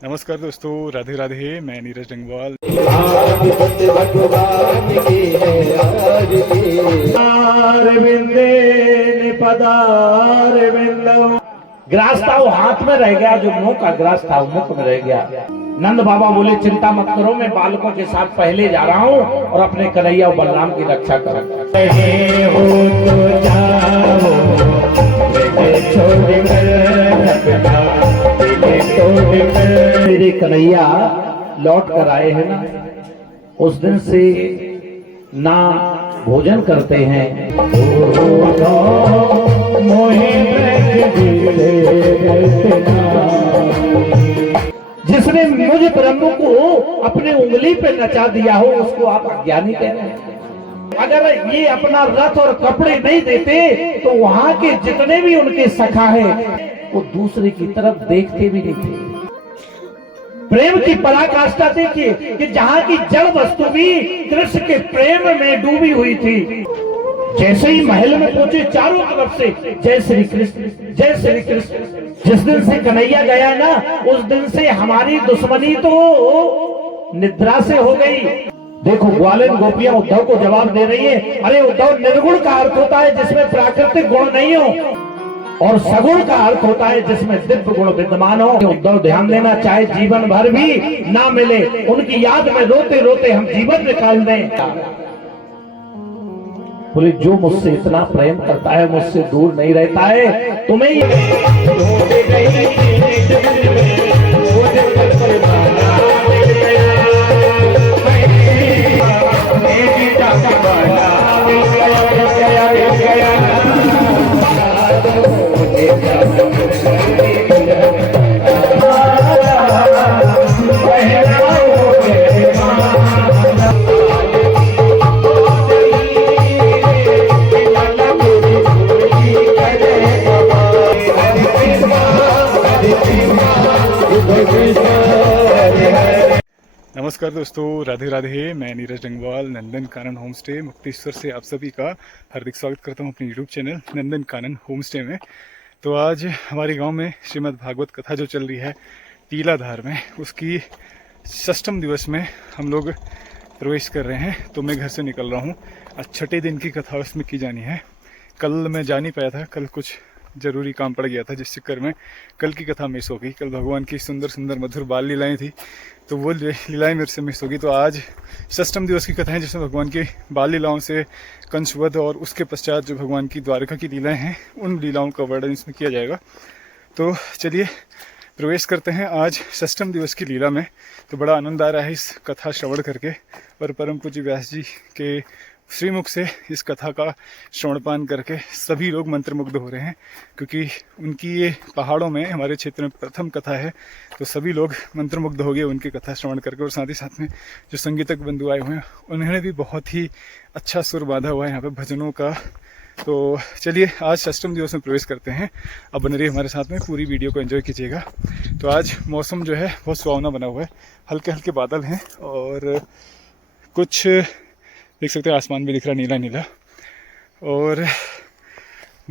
नमस्कार दोस्तों, राधे राधे। मैं नीरज डंगवाल। ग्रास था वो हाथ में रह गया, जो मुंह का ग्रास था वो मुख में रह गया। नंद बाबा बोले चिंता मत करो, मैं बालकों के साथ पहले जा रहा हूँ और अपने कन्हैया और बलराम की रक्षा करूंगा। मेरे कन्हैया लौट कर आए हैं ना, उस दिन से ना भोजन करते हैं। जिसने मुझ ब्रह्म को अपनी उंगली पे नचा दिया हो उसको आप अज्ञानी कह रहे हैं। अगर ये अपना रथ और कपड़े नहीं देते तो वहां के जितने भी उनके सखा है वो दूसरे की तरफ देखते भी नहीं थे। प्रेम की पराकाष्ठा देखिए कि जहां की जड़ वस्तु भी कृष्ण के प्रेम में डूबी हुई थी। जैसे ही महल में पहुंचे चारों तरफ से जय श्री कृष्ण, जय श्री कृष्ण। जिस दिन से कन्हैया गया ना, उस दिन से हमारी दुश्मनी तो निद्रा से हो गई। देखो ग्वालिन गोपियां उद्धव को जवाब दे रही है, अरे उद्धव, निर्गुण का अर्थ होता है जिसमें प्राकृतिक गुण नहीं हो, और सगुण का अर्थ होता है जिसमें दिव्य गुण विद्यमान हो। उद्धव ध्यान देना, चाहे जीवन भर भी ना मिले, उनकी याद में रोते रोते हम जीवन निकाल दें। बोले जो मुझसे इतना प्रेम करता है मुझसे दूर नहीं रहता है। तुम्हें नमस्कार दोस्तों, राधे राधे। मैं नीरज डंगवाल नंदन कानन होम स्टे मुक्तेश्वर से आप सभी का हार्दिक स्वागत करता हूं अपने YouTube channel Nandan Kanan home stay में। तो आज हमारे गांव में श्रीमद् भागवत कथा जो चल रही है टीलाधार में, उसकी षष्ठम दिवस में हम लोग प्रवेश कर रहे हैं। तो मैं घर से निकल रहा हूं। आज छठे दिन की कथा उसमें की जानी है। कल मैं जा नहीं पाया था, कल कुछ जरूरी काम पड़ गया था, जिस चक्कर में कल की कथा मिस हो गई। कल भगवान की सुंदर सुंदर मधुर बाल लीलाएं थी, तो वो लीलाएं मेरे से मिस हो गई। तो आज षष्ठम दिवस की कथा है जिसमें भगवान की बाल लीलाओं से कंसवध और उसके पश्चात जो भगवान की द्वारका की लीलाएं हैं उन लीलाओं का वर्णन इसमें किया जाएगा। तो चलिए प्रवेश करते हैं आज षष्ठम दिवस की लीला में। तो बड़ा आनंद आ रहा है इस कथा श्रवण करके, और परम पूज्य व्यास जी के श्रीमुख से इस कथा का श्रवणपान करके सभी लोग मंत्रमुग्ध हो रहे हैं, क्योंकि उनकी ये पहाड़ों में हमारे क्षेत्र में प्रथम कथा है। तो सभी लोग मंत्रमुग्ध हो गए उनकी कथा श्रवण करके। और साथ ही साथ में जो संगीतक बंधु आए हुए हैं उन्होंने भी बहुत ही अच्छा सुर बांधा हुआ है यहाँ पे भजनों का। तो चलिए आज षष्ठम दिवस में प्रवेश करते हैं। अब बने रहिए हमारे साथ में, पूरी वीडियो को एंजॉय कीजिएगा। तो आज मौसम जो है बहुत सुहावना बना हुआ है, हल्के हल्के बादल हैं और कुछ देख सकते हैं आसमान भी दिख रहा नीला नीला। और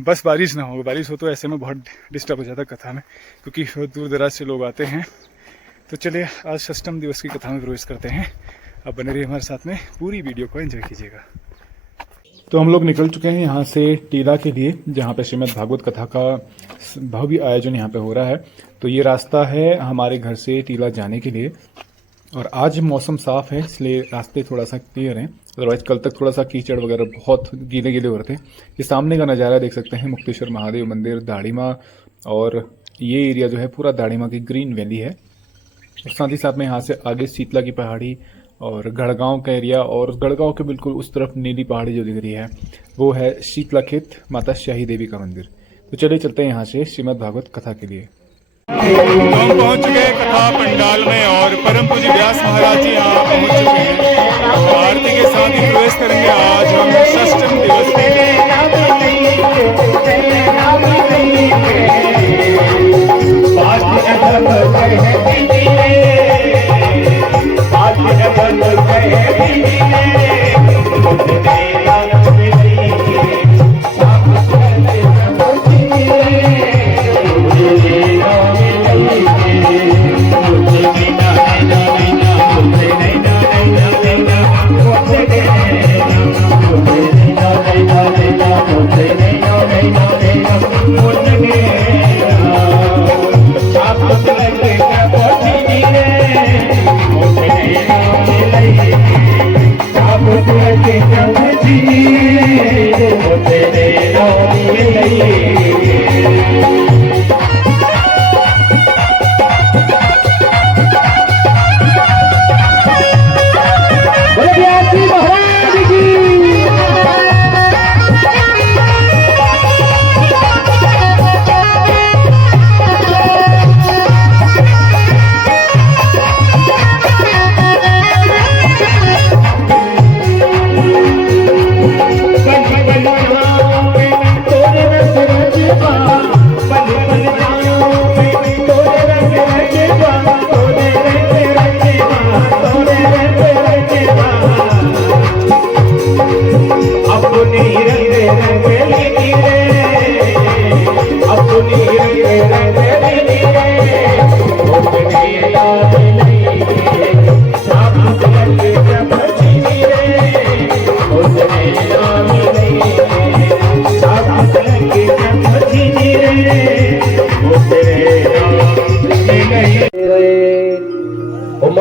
बस बारिश ना हो, बारिश हो तो ऐसे में बहुत डिस्टर्ब हो जाता कथा में, क्योंकि बहुत दूर दराज से लोग आते हैं। तो चलिए आज षष्ठम दिवस की कथा में प्रवेश करते हैं। अब बने रहिए हमारे साथ में, पूरी वीडियो को एंजॉय कीजिएगा। तो हम लोग निकल चुके हैं यहाँ से टीला के लिए, जहाँ पे श्रीमद् भागवत कथा का भव्य आयोजन यहाँ पे हो रहा है। तो ये रास्ता है हमारे घर से टीला जाने के लिए, और आज मौसम साफ है इसलिए रास्ते थोड़ा सा क्लियर हैं। अदरवाइज कल तक थोड़ा सा कीचड़ वगैरह बहुत गीले गीले हो रहे थे। ये सामने का नज़ारा देख सकते हैं, मुक्तेश्वर महादेव मंदिर दाढ़ीमा, और ये एरिया जो है पूरा दाढ़ीमा की ग्रीन वैली है। और साथ ही साथ में यहाँ से आगे शीतला की पहाड़ी और गढ़गांव का एरिया, और गढ़गांव के बिल्कुल उस तरफ नीली पहाड़ी जो दिख रही है वो है शीतला खेत माता शाही देवी का मंदिर। तो चलिए चलते हैं यहाँ से श्रीमद् भागवत कथा के लिए। हम पहुंच गए कथा पंडाल में, और परम पूज्य व्यास महाराज जी यहाँ पहुंच चुके हैं। तो आरती के साथ ही प्रवेश करेंगे। आज हम षष्ठम दिवस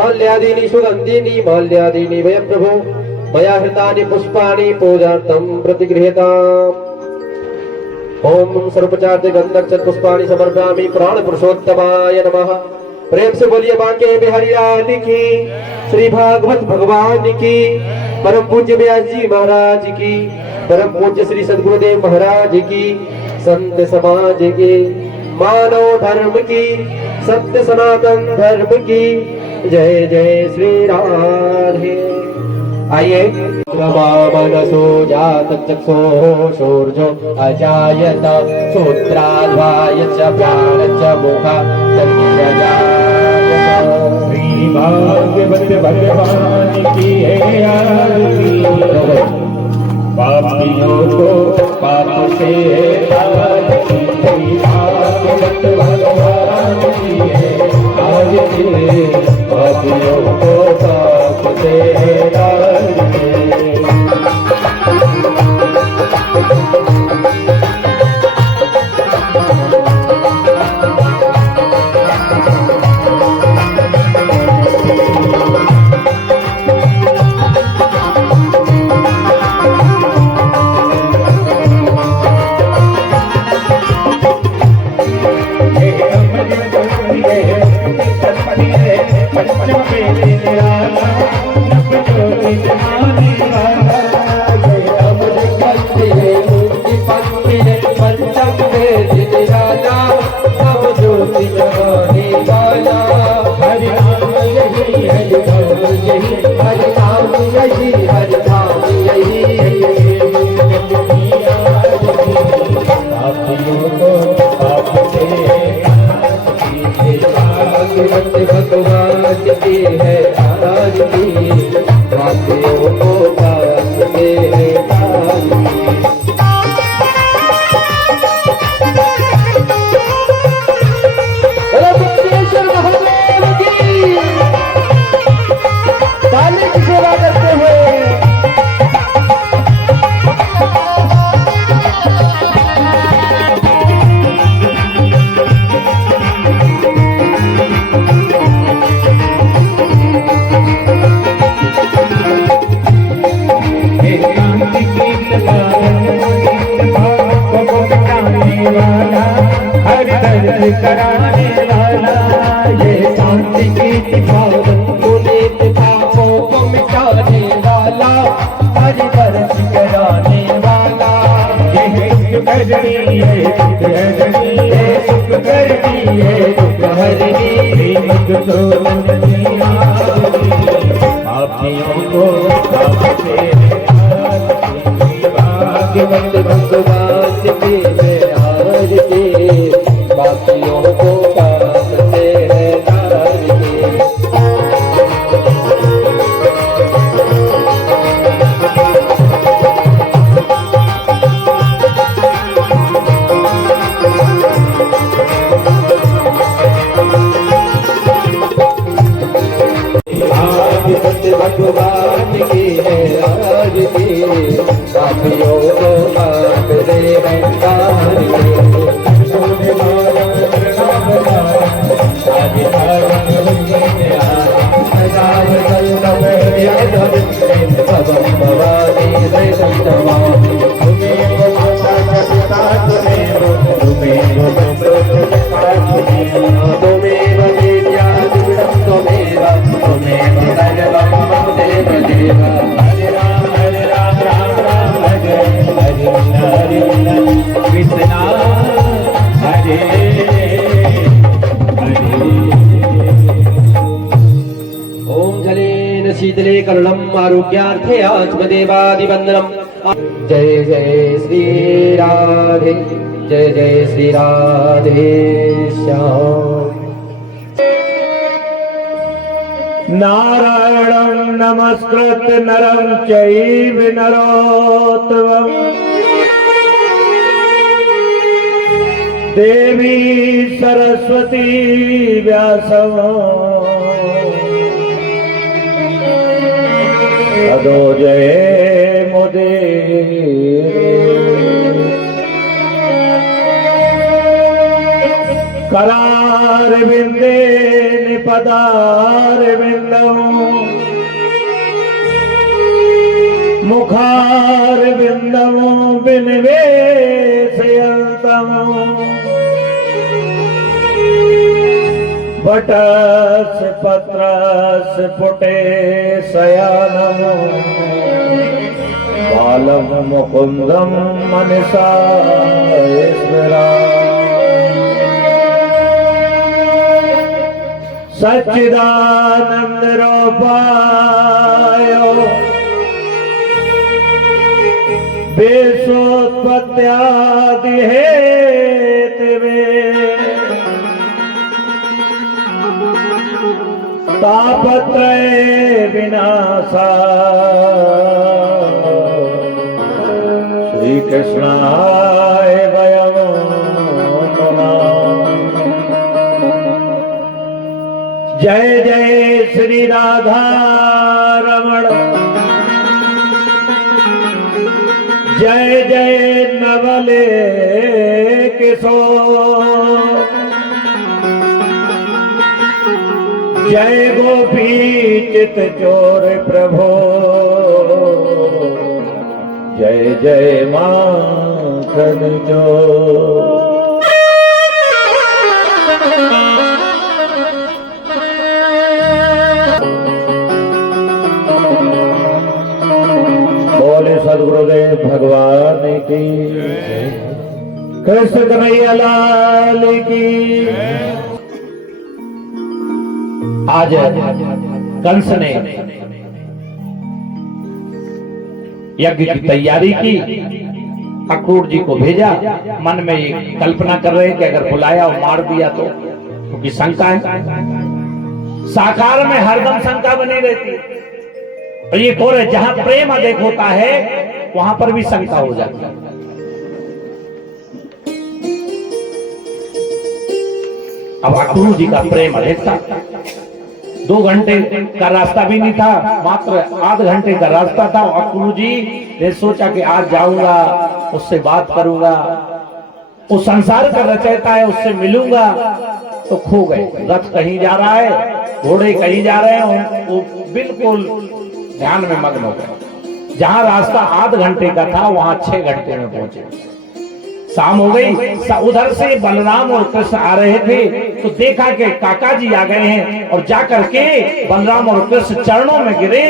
माल्यादीनि सुगन्धीनि माल्यादीनि वयं प्रभो मया हृतानि पुष्पाणि पूजार्थं प्रतिगृह्यताम्। ओम सर्वोपचार गंधर्चन पुष्पाणि समर्पयामि प्राण पुरुषोत्तमाय नमः। प्रेम से बोलिए बांके बिहारी लाल की, श्री भागवत भगवान की, परम पूज्य व्यास जी महाराज की, परम पूज्य श्री सद्गुरुदेव महाराज की, संत समाज की, मानव धर्म की, सत्य सनातन धर्म की जय जय श्री राधे। आइए मनसो जात चक्षो शूर्जो अजायत सूत्राध्वाय च प्राण च मुखा श्री भागवत भगवान की है आरती। पापियों को पाप से आरती, श्री भागवत भगवान की है आरती। पापियों को पाप से भगवान की है आरती। पापियों को पाप से की सेवा करते हुए कराने वाला, ये शांति की पावन पुनीत पापों को मिटाने वाला, हरि बरस कराने वाला। ये सुख करनी है सुख हरनी, ये सुख करनी है सुख हरनी, मुख तो पापियों को पाप से भाग्यवंत भगवान की है आरती। पापियों को पाप से है तारनी। भगवान की है आरती। पापियों को पाप से है तारनी। शीतले करुणम आरोग्यार्थे आत्मदेवादिवंदनम। जय जय श्री राधे, जय जय श्री राधे श्याम। नारायणं नमस्कृत्य नरं चैव नरोत्तमं, देवी सरस्वती व्यासं तदो जय मुदे। करार बिंदे पदार बिंदम मुखार बिंदम बिनवेशयन्तम वटस पत्रस पुटे शयानम बालम मुकुंदम मनसा सच्चिदानंद रूपायो विश्वोत्पत्त्यादि हेतवे तापत्रय विनाशा श्री कृष्णाय वयम् नमः। जय जय श्री राधा रमण, जय जय नवले किशोर, जय गोपी चित चोर प्रभो, जय जय माखन चोर। बोले सदगुरुदेव भगवान की, कृष्ण कन्हैया लाल की। आज कंस ने यज्ञ की तैयारी की, अक्रूर जी को भेजा। मन में ये कल्पना कर रहे कि अगर बुलाया और मार दिया तो, क्योंकि शंका है, साकार में हरदम शंका बनी रहती है। और ये बोल रहे जहां प्रेम अधिक होता है वहां पर भी शंका हो जाती है। अब अक्रूर जी का प्रेम अधिक था। 2 घंटे का रास्ता भी नहीं था, मात्र आध घंटे का रास्ता था। अक्रूर जी ने सोचा कि आज जाऊंगा, उससे बात करूंगा, वो संसार का रचयिता है, उससे मिलूंगा। तो खो गए। रथ कहीं जा रहा है, घोड़े कहीं जा रहे हैं, वो बिल्कुल ध्यान में मग्न हो गए। जहां रास्ता आध घंटे का था वहां 6 घंटे में पहुंचे। शाम हो गई। उधर से बलराम और कृष्ण आ रहे थे तो देखा कि काका जी आ गए हैं, और जाकर के बलराम और कृष्ण चरणों में गिरे।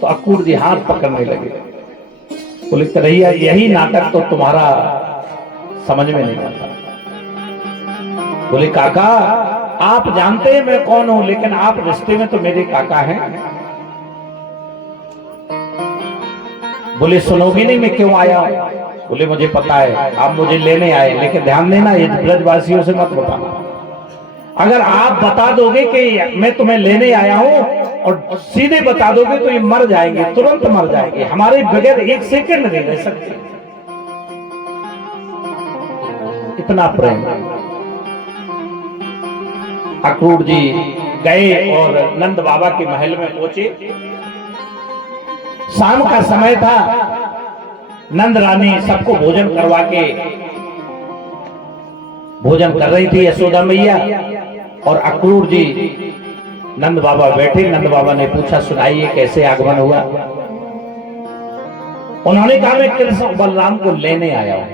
तो अक्रूर जी हाथ पकड़ने लगे। बोले कन्हैया यही नाटक तो तुम्हारा समझ में नहीं आता। बोले काका आप जानते हैं मैं कौन हूं, लेकिन आप रिश्ते में तो मेरे काका हैं। बोले सुनोगी नहीं मैं क्यों आया हूं? बोले मुझे पता है आप मुझे लेने आए, लेकिन ध्यान देना ये ब्रजवासियों से मत बताना। अगर आप बता दोगे कि मैं तुम्हें लेने आया हूं और सीधे बता दोगे तो ये मर जाएंगे, तुरंत मर जाएंगे, हमारे बगैर 1 सेकंड नहीं रह सकते। इतना प्रेम। अक्रूर जी गए और नंद बाबा के महल में पहुंचे। शाम का समय था। नंद रानी सबको भोजन करवा के भोजन कर रही थी, यशोदा मैया। और अक्रूर जी नंद बाबा बैठे। नंद बाबा ने पूछा सुनाइए कैसे आगमन हुआ। उन्होंने कहा मैं कृष्ण बलराम को लेने आया हूं।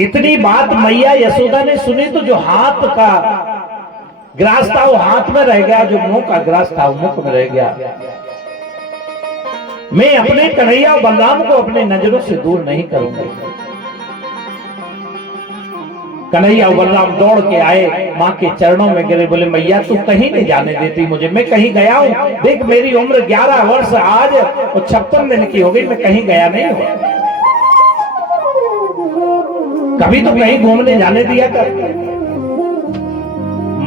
इतनी बात मैया यशोदा ने सुनी तो जो हाथ का ग्रास था वो हाथ में रह गया, जो मुंह का ग्रास था वो मुख में रह गया। मैं अपने कन्हैया और बलराम को अपने नजरों से दूर नहीं करूंगा। कन्हैया और बलराम दौड़ के आए, मां के चरणों में गिरे। बोले मैया तू कहीं नहीं जाने देती मुझे, मैं कहीं गया हूं? देख मेरी उम्र 11 वर्ष आज और 56 दिन की हो गई, मैं कहीं गया नहीं हूं। कभी तो कहीं घूमने जाने दिया कर।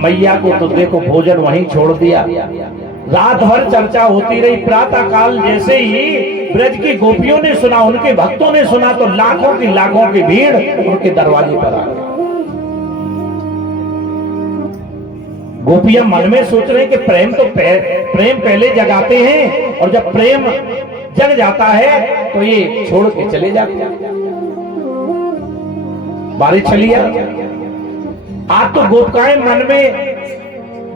मैया को तो देखो भोजन वहीं छोड़ दिया। रात भर चर्चा होती रही। प्रातः काल जैसे ही ब्रज की गोपियों ने सुना, उनके भक्तों ने सुना, तो लाखों की भीड़ उनके दरवाजे पर आ गई। गोपियां मन में सोच रहे कि प्रेम तो प्रेम पहले जगाते हैं, और जब प्रेम जग जाता है तो ये छोड़ के चले जाते हैं। बारिश चली आज तो गोपिकाएं मन में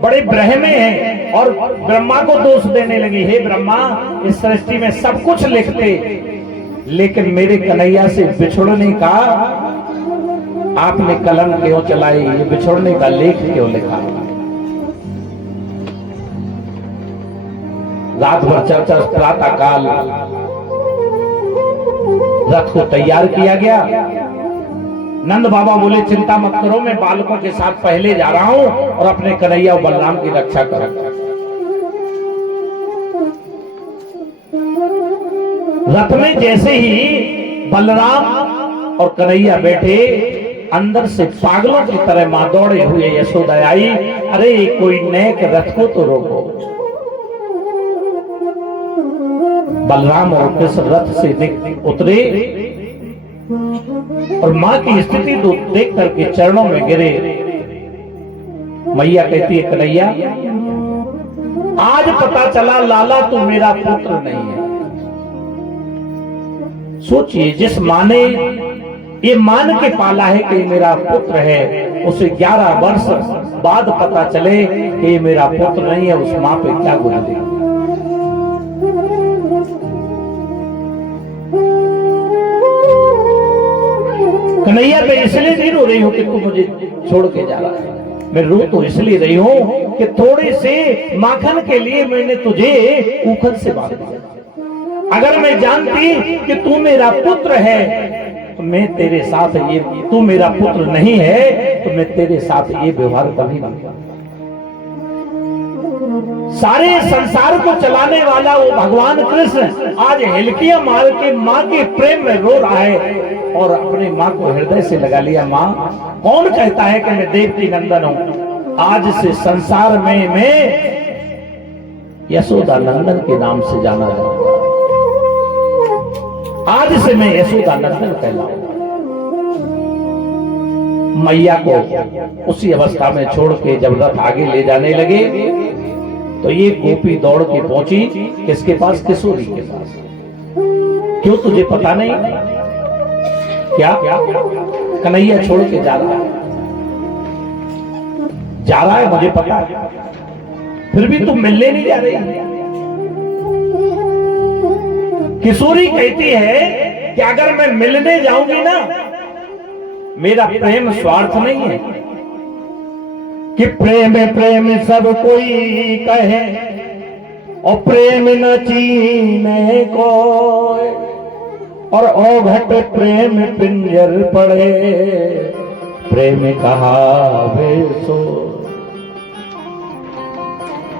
बड़े ब्रह्मे हैं और ब्रह्मा को दोष देने लगी, हे ब्रह्मा इस सृष्टि में सब कुछ लिखते, लेकिन मेरे कन्हैया से बिछुड़ने का आपने कलम क्यों चलाई, ये बिछुड़ने का लेख क्यों लिखा। रात भर चर्चा, प्रातः काल रथ को तैयार किया गया। नंद बाबा बोले चिंता मत करो, मैं बालकों के साथ पहले जा रहा हूं और अपने कन्हैया और बलराम की रक्षा करूंगा। रथ में जैसे ही बलराम और कन्हैया बैठे, अंदर से पागलों की तरह मां दौड़े हुए यशोदा आई, अरे कोई नेक रथ को तो रोको। बलराम और कृष्ण रथ से उतरे और मां की स्थिति देख करके चरणों में गिरे। मैया कहती है कन्हैया आज पता चला लाला तू मेरा पुत्र नहीं है। सोचिए, जिस मां ने ये मान के पाला है कि मेरा पुत्र है, उसे 11 वर्ष बाद पता चले कि ये मेरा पुत्र नहीं है, उस मां पे क्या गुजरे। कन्हैया मैं इसलिए नहीं रो रही हूं कि तू मुझे छोड़ के जा रहा है, मैं रो तो इसलिए रही हूं कि थोड़े से माखन के लिए मैंने तुझे उखल से बांध दिया। अगर मैं जानती कि तू मेरा पुत्र है तो मैं तेरे साथ ये, तू मेरा पुत्र नहीं है तो मैं तेरे साथ ये व्यवहार कभी नहीं करता। सारे संसार को चलाने वाला वो भगवान कृष्ण आज हिलकियां मार के मां के प्रेम में रो रहा है और अपनी मां को हृदय से लगा लिया। मां, कौन कहता है कि मैं देवकी नंदन हूं? आज से संसार में मैं यशोदा नंदन के नाम से जाना जाऊंगा। आज से मैं यशोदा नंदन कहलाऊंगा। मैया को उसी अवस्था में छोड़ के जब रथ आगे ले जाने लगे तो ये गोपी दौड़ के पहुंची किसके पास? किशोरी के पास। क्यों, तुझे पता नहीं क्या कन्हैया छोड़ के जा रहा है? जा रहा है, मुझे पता है, फिर भी तुम मिलने नहीं जा रही। किशोरी कहती है कि अगर मैं मिलने जाऊंगी ना, मेरा प्रेम स्वार्थ नहीं है कि प्रेम प्रेम सब कोई कहे और प्रेम न चीने कोई, और औघट प्रेम पिंजर पड़े प्रेम कहावे सो।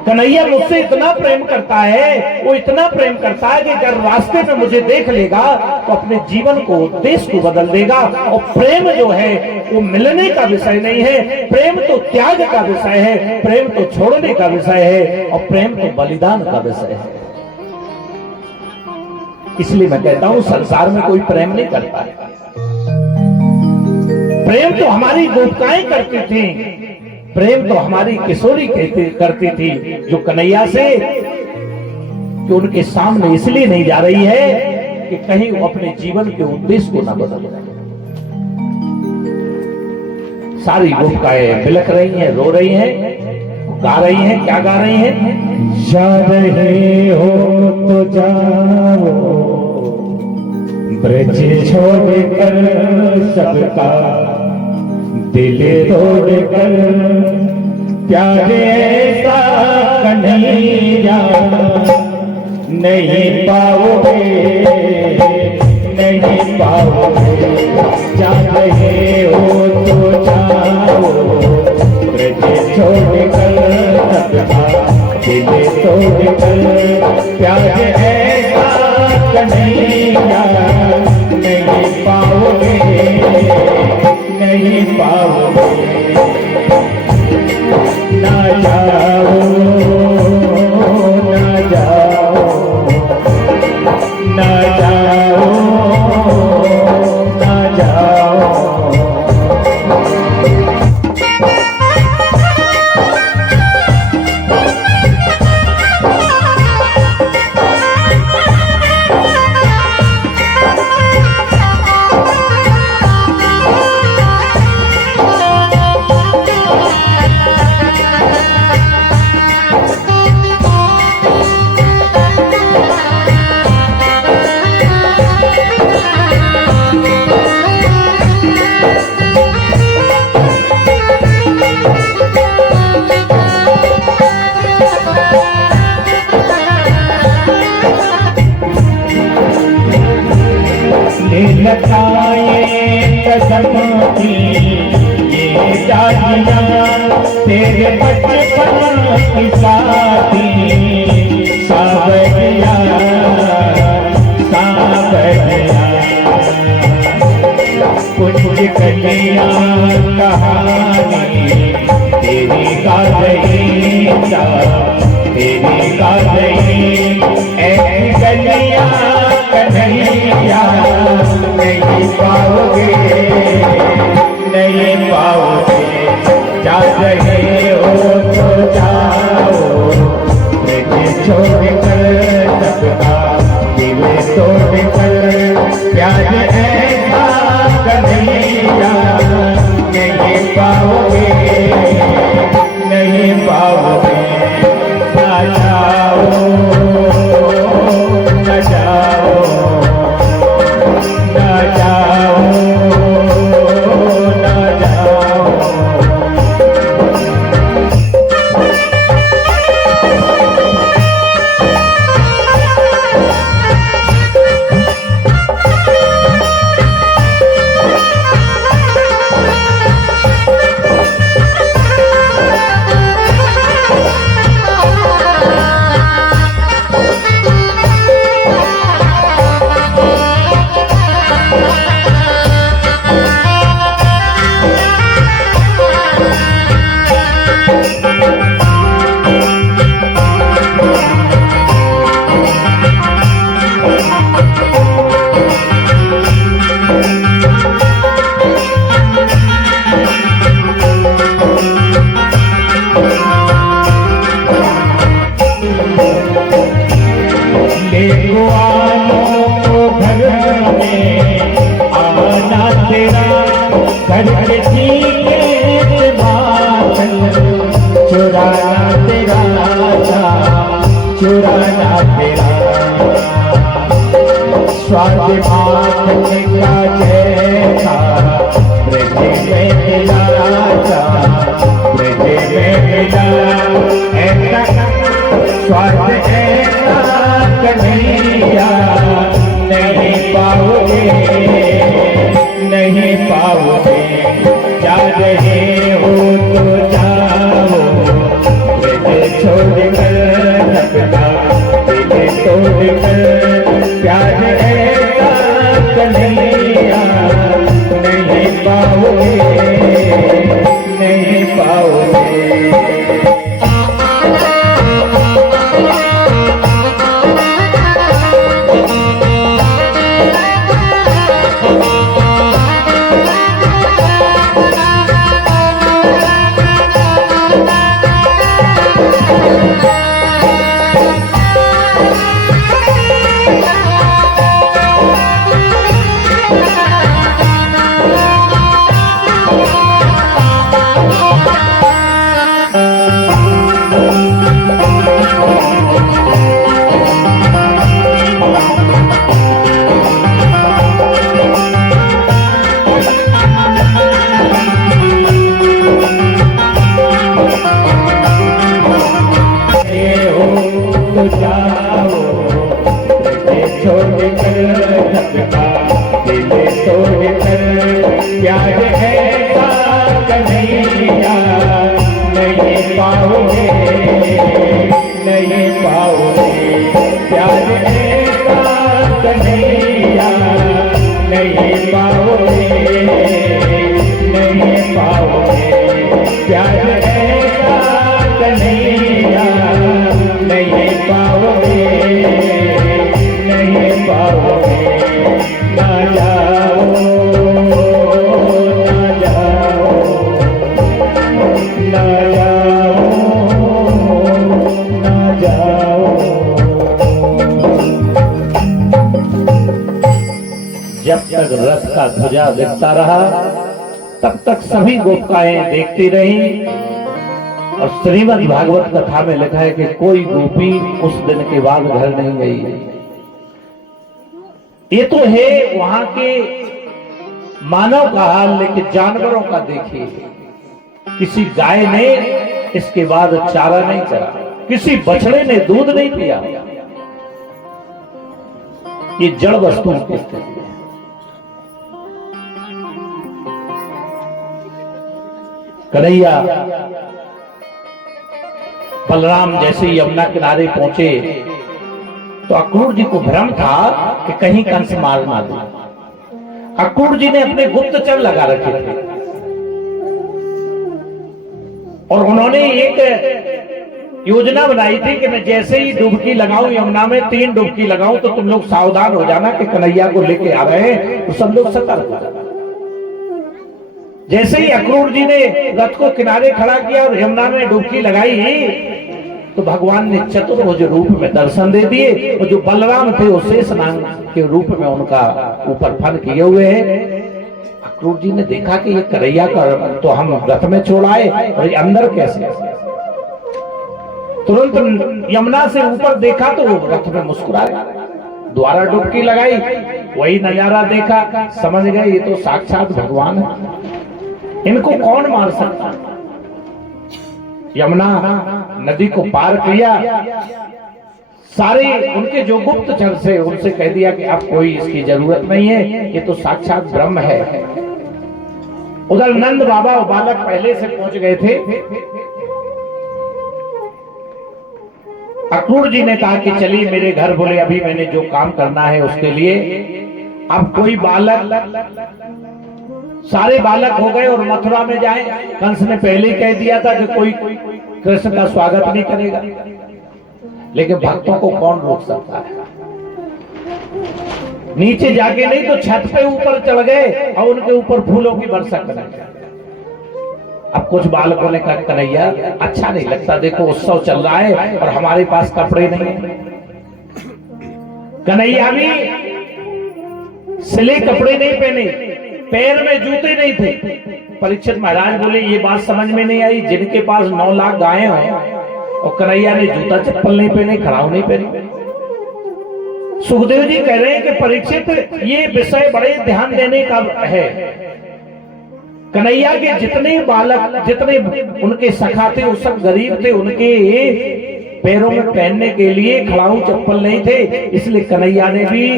कन्हैया मुझसे इतना प्रेम करता है, वो इतना प्रेम करता है कि अगर रास्ते में मुझे देख लेगा तो अपने जीवन को, देश को बदल देगा। और प्रेम जो है वो मिलने का विषय नहीं है, प्रेम तो त्याग का विषय है, प्रेम तो छोड़ने का विषय है, और प्रेम तो बलिदान का विषय है। इसलिए मैं कहता हूं संसार में कोई प्रेम नहीं करता है। प्रेम तो हमारी गोपिकाएं करती थी, प्रेम तो हमारी किशोरी करती थी, जो कन्हैया से कि उनके सामने इसलिए नहीं जा रही है कि कहीं वो अपने जीवन के उद्देश्य को ना बदल जाए। सारी गोपिकाएं बिलख रही हैं, रो रही हैं, गा रही हैं। क्या गा रही हैं? जा रहे हो तो जाओ ब्रज छोड़कर सबका दिल तोड़कर, प्यारे ऐसा कन्हैया नहीं पाओगे, नहीं पाओगे। जा रहे हो तो जाओ ब्रज छोड़कर सबका दिल तोड़कर, प्यारे ऐसा कन्हैया नहीं पाओगे, नहीं पाओगे। ना जाओ, ना जाओ, ना जाओ, ना जाओ। लगाए कसम की ये जानिया तेरे बचपन की साथी सावरिया सावरिया कुछ कलियां कहानी तेरी गा रही तेरी गा रही ऐसी गलियां कन्हैया नहीं पाओगे नहीं पाओगे जा रहे हो तो जाओ मुझे छोड़ कर सबका दिल तोड़ कर प्यार ऐसा कन्हैया नहीं पाओगे नहीं पाओगे ना जाओ ना जाओ ना जाओ ना जाओ चुराना तेरा स्वाद माखने का जैसा ब्रज में मिला ब्रज में मिला ऐसा स्वाद ऐसा कन्हैया नहीं पाओगे नहीं पाओगे जा रहे हो तो जाओ ब्रज छोड़ कर तोड़ कर प्यार ऐसा कन्हैया नहीं पाओगे नहीं पाओगे प्यार ऐसा कन्हैया नहीं पाओगे नहीं पाओगे प्यार ऐसा कन्हैया नहीं पाओगे नहीं पाओगे प्यार ऐसा कन्हैया नहीं पाओगे नहीं पाओगे ना जाओ जब तक रथ का ध्वजा दिखता रहा तब तक सभी गोपिकाएं देखती रही। और श्रीमद् भागवत कथा में लिखा है कि कोई गोपी उस दिन के बाद घर नहीं गई। ये तो है वहां के मानव का हाल, लेकिन जानवरों का देखिए, किसी गाय ने इसके बाद चारा नहीं चरा, किसी बछड़े ने दूध नहीं पिया। ये जड़ वस्तुओं की स्थिति है। कन्हैया बलराम जैसे ही यमुना किनारे पहुंचे तो अक्रूर जी को भ्रम था कि कहीं कंस मार ना दे। अक्रूर जी ने अपने गुप्तचर लगा रखे थे और उन्होंने एक योजना बनाई थी कि मैं जैसे ही डुबकी लगाऊं यमुना में 3 डुबकी लगाऊं तो तुम लोग सावधान हो जाना कि कन्हैया को लेके आ रहे हैं, तो सब लोग सतर्क हो जाना। जैसे ही अक्रूर जी ने रथ को किनारे खड़ा किया और यमुना में डुबकी लगाई तो भगवान ने चतुर्भुज रूप में दर्शन दे दिए और जो बलराम थे वो शेषनाग के रूप में उनका ऊपर फन किए हुए हैं। अक्रूर जी ने देखा कि ये कन्हैया का तो हम रथ में छोड़ाए और ये अंदर कैसे। तुरंत यमुना से ऊपर देखा तो वो रथ में मुस्कुराए, दोबारा डुबकी लगाई, वही नजारा देखा, समझ गए ये तो साक्षात भगवान है, इनको कौन मार सकता। यमुना नदी को पार किया, सारे उनके जो गुप्तचर से उनसे कह दिया कि अब कोई इसकी जरूरत नहीं है, ये तो साक्षात ब्रह्म है। उधर नंद बाबा और बालक पहले से पहुंच गए थे। अक्रूर जी ने कहा कि चलिए मेरे घर, बोले अभी मैंने जो काम करना है उसके लिए। अब कोई बालक, सारे बालक हो गए और मथुरा में जाए। कंस ने पहले ही कह दिया था कि कोई कृष्ण का स्वागत नहीं करेगा, लेकिन भक्तों को कौन रोक सकता है। नीचे जाके नहीं तो छत पे ऊपर चढ़ गए और उनके ऊपर फूलों की वर्षा करेंगे। अब कुछ बालकों ने कहा कन्हैया अच्छा नहीं लगता, देखो उत्सव चल रहा है और हमारे पास कपड़े नहीं है। कन्हैया भी सिले कपड़े नहीं पहने, पैर में जूते नहीं थे। परीक्षित महाराज बोले ये बात समझ में नहीं आई, जिनके पास 9 लाख गायें हो और कन्हैया ने जूता चप्पल नहीं पहने, खड़ाऊ नहीं पहने। सुखदेव जी कह रहे हैं कि परीक्षित ये विषय बड़े ध्यान देने का है। कन्हैया के जितने बालक, जितने उनके सखा थे वो सब गरीब थे, उनके पैरों में पहनने के लिए खड़ाऊ चप्पल नहीं थे, इसलिए कन्हैया ने भी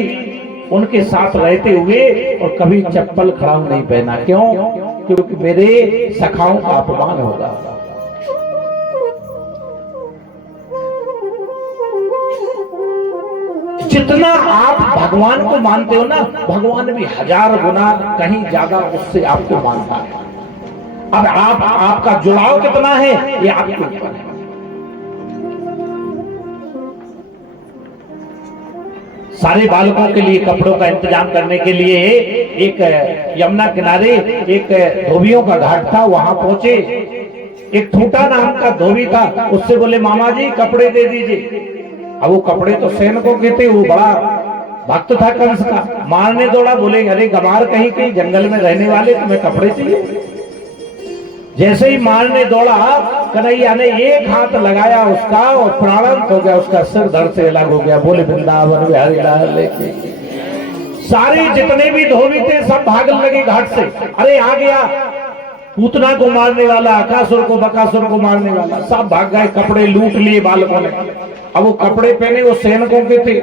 उनके साथ रहते हुए और कभी चप्पल खड़ाऊ नहीं पहना। क्यों? क्योंकि मेरे सखाओं का अपमान होगा। जितना आप भगवान को मानते हो ना, भगवान भी 1000 गुना कहीं ज्यादा उससे आपको मानता है। अब आपका जुड़ाव कितना है ये आपके ऊपर है। सारे बालकों के लिए कपड़ों का इंतजाम करने के लिए एक यमुना किनारे एक धोबियों का घाट था, वहां पहुंचे। एक ठूटा नाम का धोबी था, उससे बोले मामा जी कपड़े दे दीजिए। अब वो कपड़े तो सैनिकों के थे, वो बड़ा भक्त था कंस का, मारने दौड़ा। बोले अरे गमार कहीं कहीं जंगल में रहने वाले, तुम्हें कपड़े चाहिए। जैसे ही मारने दौड़ा, कन्हैया ने एक हाथ लगाया उसका और प्राणांत हो गया, उसका सिर धड़ से अलग हो गया। बोले वृंदावन बिहारी लाल लेके। सारे जितने भी धोबी थे सब भागने लगे घाट से। अरे आ गया पूतना को मारने वाला, अकासुर को बकासुर को मारने वाला, सब भाग गए। कपड़े लूट लिए बालकों ने। अब वो कपड़े पहने वो सैनिकों के थे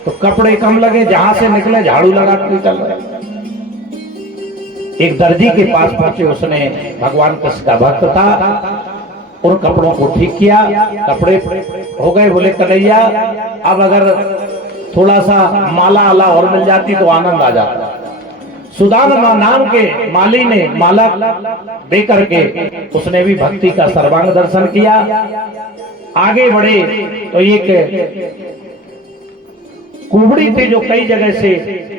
तो कपड़े कम लगे, जहां से निकले झाड़ू लगाते चल रहे। एक दर्जी के पास पहुंचे, उसने भगवान कृष्ण का भक्त था, उन कपड़ों को ठीक किया, कपड़े हो गए। बोले कन्हैया अब अगर थोड़ा सा माला आला और मिल जाती तो आनंद आ जाता। सुदामा नाम के माली ने माला दे करके उसने भी भक्ति का सर्वांग दर्शन किया। आगे बढ़े तो एक कुबड़ी थी जो कई जगह से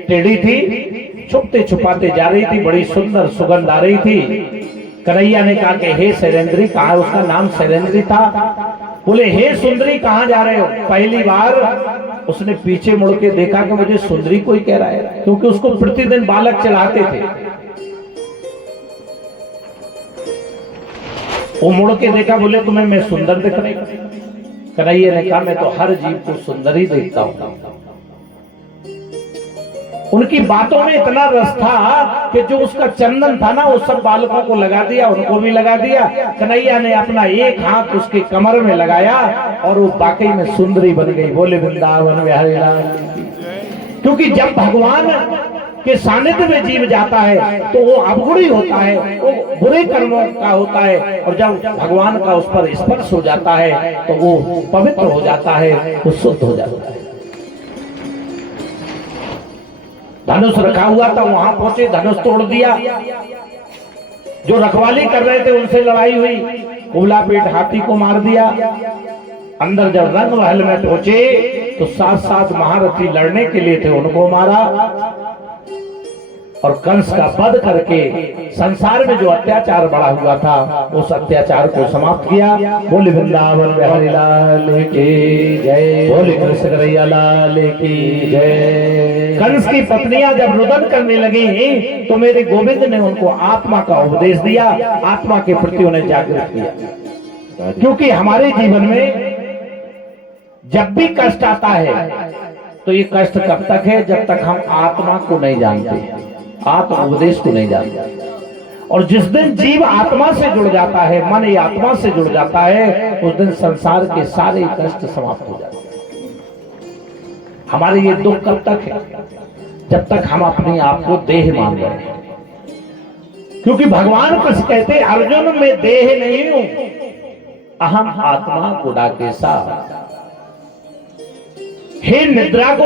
टेढ़ी थी, छुपते छुपाते जा रही थी, बड़ी सुंदर सुगंध आ रही थी। कन्हैया ने कहा कि हे शैलेंद्री, कहा उसका नाम शैलेंद्री था। बोले हे सुंदरी कहाँ जा रहे हो? पहली बार उसने पीछे मुड़ के देखा कि मुझे सुंदरी कोई कह रहा है, क्योंकि उसको प्रतिदिन बालक चढ़ाते थे। वो मुड़ के देखा, बोले तुम्हें मैं सुंदर दिख रही? कन्हैया ने कहा मैं तो हर जीव को सुंदर ही देखता हूं। उनकी बातों में इतना रस था कि जो उसका चंदन था ना वो सब बालकों को लगा दिया, उनको भी लगा दिया। कन्हैया ने अपना एक हाथ उसके कमर में लगाया और वो वाकई में सुंदरी बन गई। बोले वृंदावन बिहारी लाल। क्योंकि जब भगवान के सानिध्य में जीव जाता है तो वो अवगुणी होता है, वो बुरे कर्मों का होता है, और जब भगवान का उस पर स्पर्श हो जाता है तो वो पवित्र हो जाता है, वो शुद्ध हो जाता है। धनुष रखा हुआ था, वहां पहुंचे, धनुष तोड़ दिया। जो रखवाली कर रहे थे उनसे लड़ाई हुई, कुबला पेट हाथी को मार दिया। अंदर जब रंग महल में पहुंचे तो 7 महारथी लड़ने के लिए थे, उनको मारा, और कंस का वध करके संसार में जो अत्याचार बढ़ा हुआ था उस अत्याचार को समाप्त किया। बोले वृंदावन बिहारी लाल की जय, बोले कृष्ण कन्हैया लाल की जय। कंस की पत्नियां जब रुदन करने लगी तो मेरे गोविंद ने उनको आत्मा का उपदेश दिया, आत्मा के प्रति उन्हें जागृत किया। क्योंकि हमारे जीवन में जब भी कष्ट आता है तो ये कष्ट कब तक है? जब तक हम आत्मा को नहीं जानते, आत्म उपदेश को नहीं जानते। और जिस दिन जीव आत्मा से जुड़ जाता है, मन ये आत्मा से जुड़ जाता है, उस दिन संसार के सारे कष्ट समाप्त हो जाते हैं। हमारे ये दुख कब तक है? जब तक हम अपने आप को देह मान रहे हैं। क्योंकि भगवान कुछ कहते, अर्जुन मैं देह नहीं हूं, अहम आत्मा गुडाके साथ। हे निद्रा को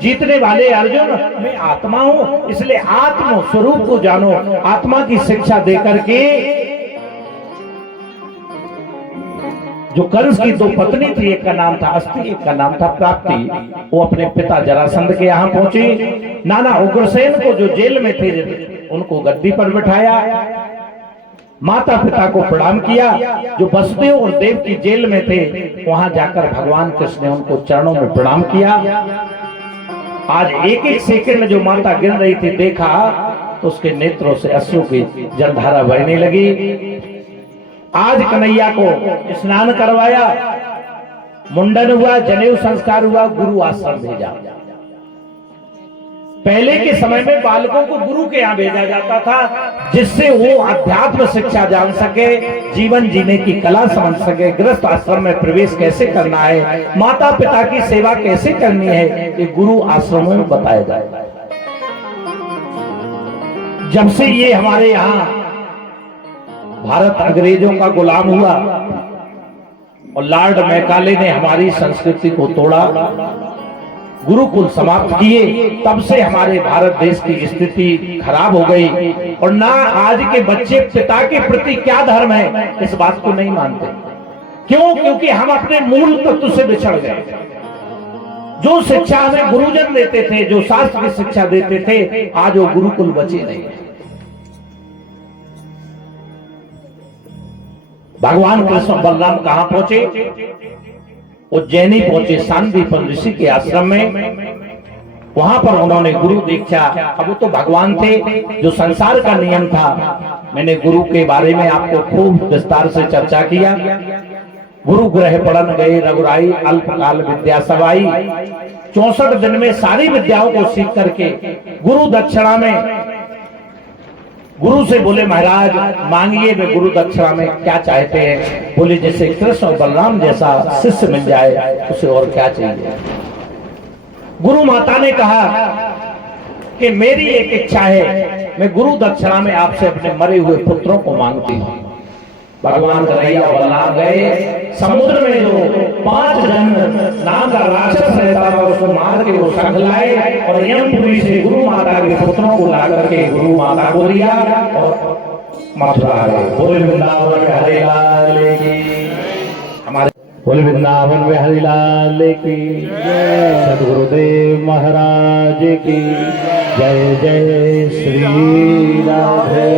जीतने वाले अर्जुन, मैं आत्मा हूं, इसलिए आत्म स्वरूप को जानो। आत्मा की शिक्षा देकर के जो कंस की 2 पत्नी थी, एक का नाम था अस्ति, एक का नाम था प्राप्ति, वो अपने पिता जरासंध के यहाँ पहुंची। नाना उग्रसेन को जो जेल में थे उनको गद्दी पर बिठाया, माता पिता को प्रणाम किया। जो वसुदेव और देव की जेल में थे वहां जाकर भगवान कृष्ण ने उनको चरणों में प्रणाम किया। आज एक एक सेकंड में जो माता गिर रही थी देखा तो उसके नेत्रों से अश्रु की जलधारा बहने लगी। आज कन्हैया को स्नान करवाया, मुंडन हुआ, जनेऊ संस्कार हुआ, गुरु आश्रम भेजा। पहले के समय में बालकों को गुरु के यहाँ भेजा जाता था, जिससे वो अध्यात्म शिक्षा जान सके, जीवन जीने की कला समझ सके, गृहस्थ आश्रम में प्रवेश कैसे करना है, माता पिता की सेवा कैसे करनी है, ये गुरु आश्रमों में बताया जाए। जब से ये हमारे यहाँ भारत अंग्रेजों का गुलाम हुआ और लॉर्ड मैकाले ने हमारी संस्कृति को तोड़ा, गुरुकुल समाप्त किए, तब से हमारे भारत देश की स्थिति खराब हो गई। और ना आज के बच्चे पिता के प्रति क्या धर्म है इस बात को नहीं मानते। क्यों? क्योंकि हम अपने मूल तत्व से बिछड़ गए। जो शिक्षा हमें गुरुजन देते थे, जो शास्त्र की शिक्षा देते थे, आज वो गुरुकुल बचे नहीं। भगवान कृष्ण बलराम कहां पहुंचे? उज्जैनी पहुंचे, सांदीपन ऋषि के आश्रम में। वहां पर उन्होंने गुरु दीक्षा। अब वो तो भगवान थे, जो संसार का नियम था। मैंने गुरु के बारे में आपको खूब विस्तार से चर्चा किया। गुरु ग्रह पढ़न गए रघुराई, अल्पकाल विद्या सवाई। 64 दिन में सारी विद्याओं को सीख करके गुरु दक्षिणा में गुरु से बोले, महाराज मांगिए, मैं गुरु दक्षिणा में क्या चाहते हैं? बोले, जैसे कृष्ण और बलराम जैसा शिष्य मिल जाए, उसे और क्या चाहिए? गुरु माता ने कहा कि मेरी एक इच्छा है, मैं गुरु दक्षिणा में आपसे अपने मरे हुए पुत्रों को मांगती हूँ। भगवान कन्हैया बलराम गए, समुद्र में जो 5 जन नाम का राक्षस रहता था उसको मार के वो शंख लाए और यमपुरी से गुरु माता के पुत्रों को ला करके गुरु माता को दिया और मथुरा गए। बोले वृंदावन बिहारी लाल की, हमारे बोले वृंदावन बिहारी लाल की जय, सद्गुरुदेव महाराज की जय। जय श्री राधे।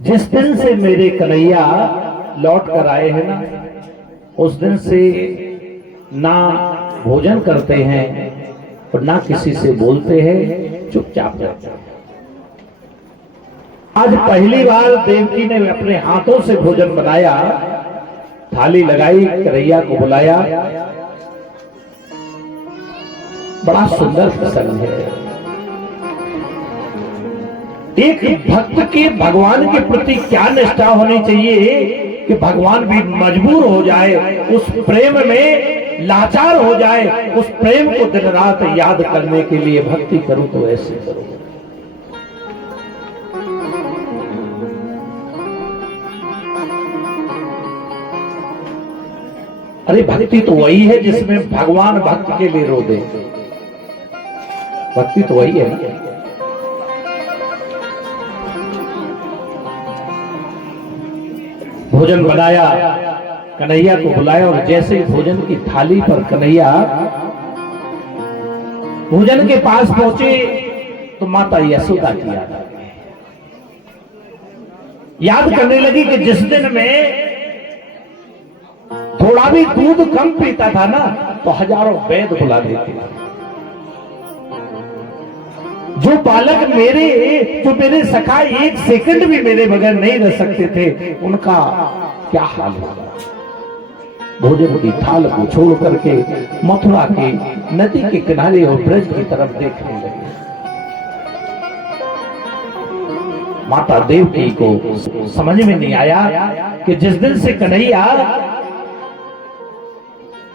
जिस दिन से मेरे कन्हैया लौट कर आए हैं ना, उस दिन से ना भोजन करते हैं और ना किसी से बोलते हैं, चुपचाप रहते हैं। आज पहली बार देवकी ने अपने हाथों से भोजन बनाया, थाली लगाई, कन्हैया को बुलाया। बड़ा सुंदर प्रसंग है। एक भक्त की भगवान के प्रति क्या निष्ठा होनी चाहिए कि भगवान भी मजबूर हो जाए उस प्रेम में लाचार हो जाए, उस प्रेम को दिन रात याद करने के लिए भक्ति करूं तो ऐसे करूं। अरे भक्ति तो वही है जिसमें भगवान भक्त के लिए रो दे। भक्ति तो वही है ना। भोजन बनाया, कन्हैया को बुलाया और जैसे ही भोजन की थाली पर कन्हैया भोजन के पास पहुंचे तो माता यशोदा की याद करने लगी कि जिस दिन में थोड़ा भी दूध कम पीता था ना तो हजारों वैद बुला देते थे। जो बालक जो मेरे सखा एक सेकंड भी मेरे बगैर नहीं रह सकते थे, उनका क्या हाल होगा। भोजन की थाल को छोड़ करके मथुरा के नदी के किनारे और ब्रज की तरफ देखने लगे। माता देवकी को समझ में नहीं आया कि जिस दिन से कन्हैया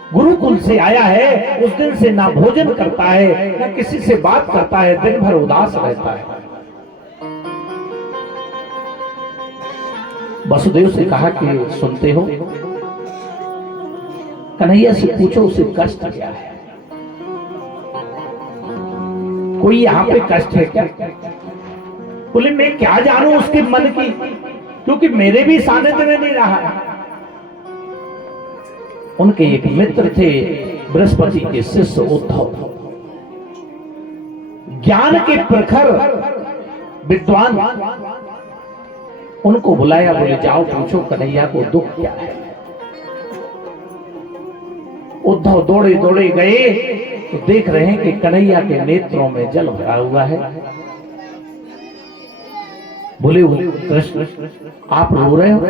गुरुकुल से आया है उस दिन से ना भोजन करता है, ना किसी से बात करता है, दिन भर उदास रहता है। वसुदेव से कहा कि सुनते हो, कन्हैया से पूछो उसे कष्ट क्या है, कोई यहाँ पे कष्ट है क्या? बोले मैं क्या जानूं उसके मन की, क्योंकि मेरे भी सानिध्य में नहीं रहा। उनके एक मित्र थे बृहस्पति के शिष्य उद्धव, ज्ञान के प्रखर विद्वान। उनको बुलाया, बोले जाओ पूछो कन्हैया को दुख क्या है। उद्धव दौड़े दौड़े गए तो देख रहे हैं कि कन्हैया के नेत्रों में जल भरा हुआ है। बोले कृष्ण आप रो रहे हो?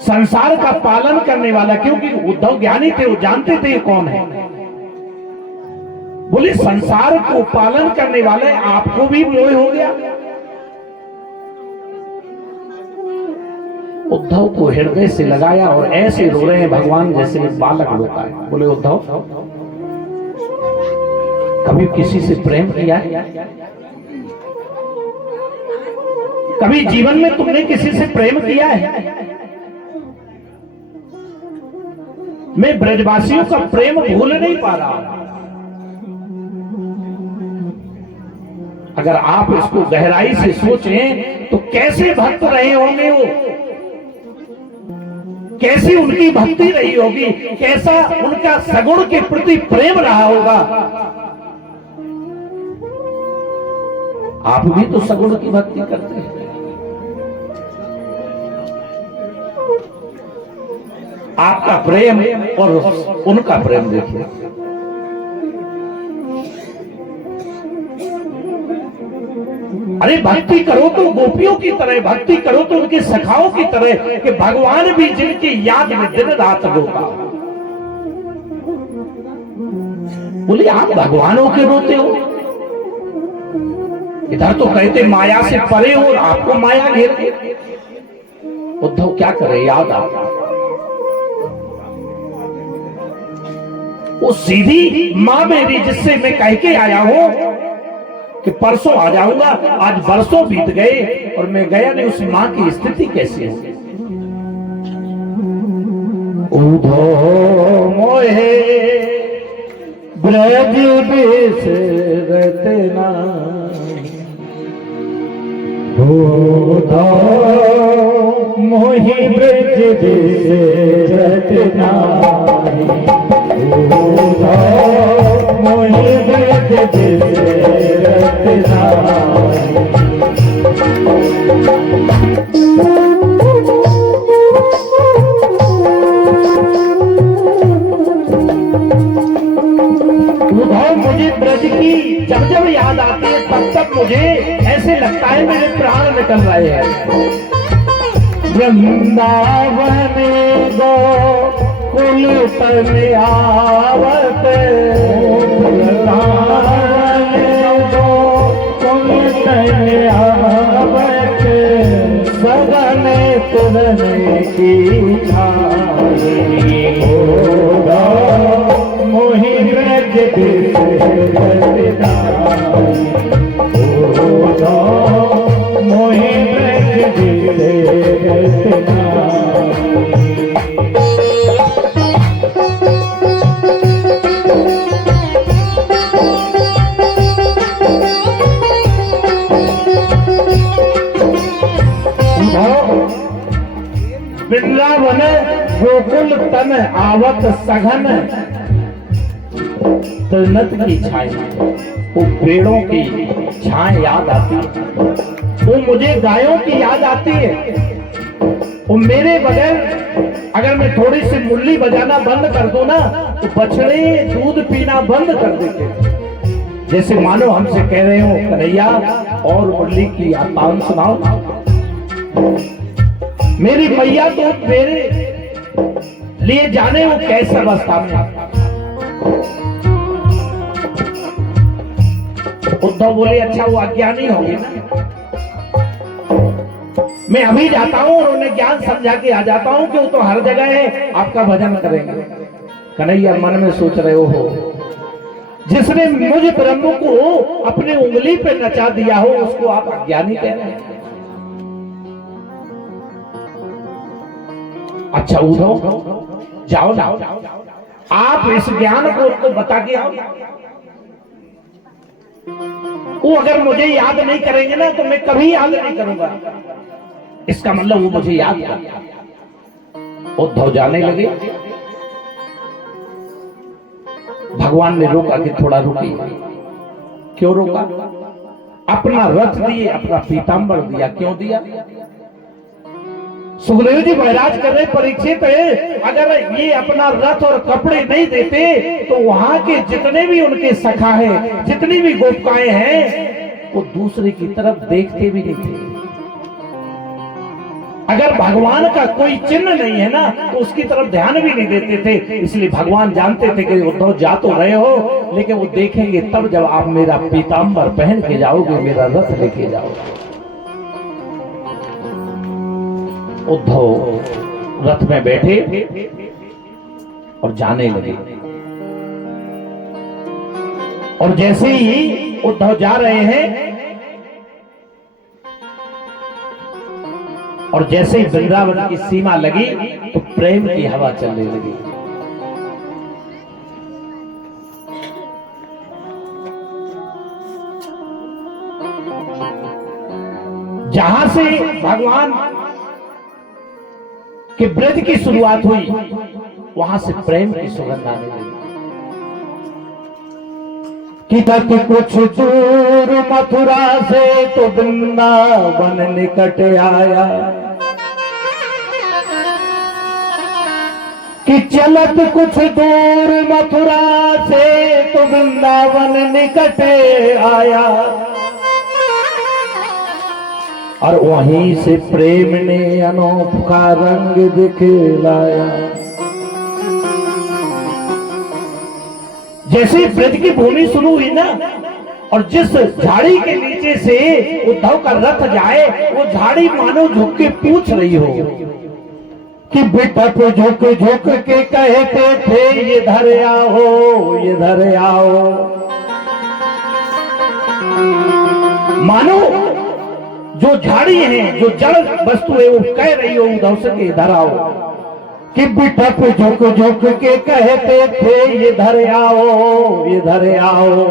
संसार का पालन करने वाला, क्योंकि उद्धव ज्ञानी थे, वो जानते थे ये कौन है। बोले संसार को पालन करने वाले आपको भी मोह हो गया। उद्धव को हृदय से लगाया और ऐसे रो रहे हैं भगवान जैसे बालक रोता है। बोले उद्धव कभी किसी से प्रेम किया है? कभी जीवन में तुमने किसी से प्रेम किया है? मैं ब्रजवासियों का प्रेम भूल नहीं पा रहा। अगर आप इसको गहराई से सोचें तो कैसे भक्त रहे होंगे वो, कैसी उनकी भक्ति रही होगी, कैसा उनका सगुण के प्रति प्रेम रहा होगा। आप भी तो सगुण की भक्ति करते हैं। आपका प्रेम और उनका प्रेम देखिए। अरे भक्ति करो तो गोपियों की तरह, भक्ति करो तो उनके सखाओं की तरह, कि भगवान भी जिनकी याद में दिन रात रोता। बोले आप भगवानों के रोते हो? इधर तो कहते माया से परे हो और आपको माया घेर। उद्धव क्या करे, याद आता वो सीधी मां मेरी जिससे मैं कह के आया हूं कि परसों आ जाऊंगा, आज बरसों बीत गए और मैं गया नहीं। उस मां की स्थिति कैसी है? उद्धव मोहे ब्रज बिसरत नाही, उद्धव मोहि ब्रज बिसरत नाही, उद्धव मोहि ब्रज बिसरत नाही। उद्धव मुझे ब्रज की जब जब याद आती है तब तब मुझे ऐसे लगता है मेरे प्राण निकल रहे हैं। वृंदावन गो कुल तन आवत, वृंदावन गो कुल तन आवत, सगन तुरन की छाई, मोहि ब्रज मोहि वृंदावन गोकुल तन आवत सघन, त्रिनत की छाई, वो पेड़ों की छाए याद आती है, वो मुझे गायों की याद आती है। वो मेरे बगैर अगर मैं थोड़ी सी मुरली बजाना बंद कर दूं ना तो बछड़े दूध पीना बंद कर देते, जैसे मानो हमसे कह रहे हो कन्हैया और मुरली की तान सुनाओ। मेरी मैया तो मेरे लिए जाने वो कैसे अवस्था में। उद्धव बोले अच्छा वो अज्ञानी होगी ना, मैं अभी जाता हूं और उन्हें ज्ञान समझा के आ जाता हूं कि वो तो हर जगह है, आपका भजन करेंगे। कन्हैया मन में सोच रहे हो जिसने मुझ ब्रह्म को अपनी उंगली पे नचा दिया हो उसको आप अज्ञानी कह रहे हैं। अच्छा उद्धव जाओ ना, आप इस ज्ञान को उसको बता के आओ। वो अगर मुझे याद नहीं करेंगे ना तो मैं कभी याद नहीं करूंगा, इसका मतलब वो मुझे याद कर। उद्धव जाने लगे, भगवान ने रोका कि थोड़ा रुकी। क्यों रोका? अपना रथ दिए, अपना पीतांबर दिया। क्यों दिया? सुखदेव जी महाराज कर रहे परीक्षित है, अगर ये अपना रथ और कपड़े नहीं देते तो वहां के जितने भी उनके सखा है, जितनी भी गोपिकाएं हैं, वो दूसरे की तरफ देखते भी नहीं थे। अगर भगवान का कोई चिन्ह नहीं है ना तो उसकी तरफ ध्यान भी नहीं देते थे। इसलिए भगवान जानते थे कि उद्धव जा तो रहे हो, लेकिन वो देखेंगे तब जब आप मेरा पीतांबर पहन के जाओगे, मेरा रथ लेके जाओगे। उद्धव रथ में बैठे और जाने लगे, और जैसे ही उद्धव जा रहे हैं और जैसे ही वृंदावन की सीमा लगी तो प्रेम की हवा चलने लगी। जहां से भगवान के ब्रज की शुरुआत हुई वहां से प्रेम की सुगंध आने लगी। कि तक कुछ दूर मथुरा से तो वृंदावन निकट आया, कि चलत कुछ दूर मथुरा से तो वृंदावन निकट आया, और वहीं से प्रेम ने अनोखा रंग दिखलाया। जैसे ब्रज की भूमि शुरू हुई ना, और जिस झाड़ी के नीचे से उद्धव का रथ जाए वो झाड़ी मानो झुक के पूछ रही हो कि बेटा पे झुक झुक के कहते थे ये धर आओ, ये धर आओ। मानो जो झाड़ी है, जो जड़ वस्तु है, वो कह रही हो उद्धव से कि इधर आओ। कि बेटा पे झुक झुक के कहते थे ये धर आओ, ये धर आओ।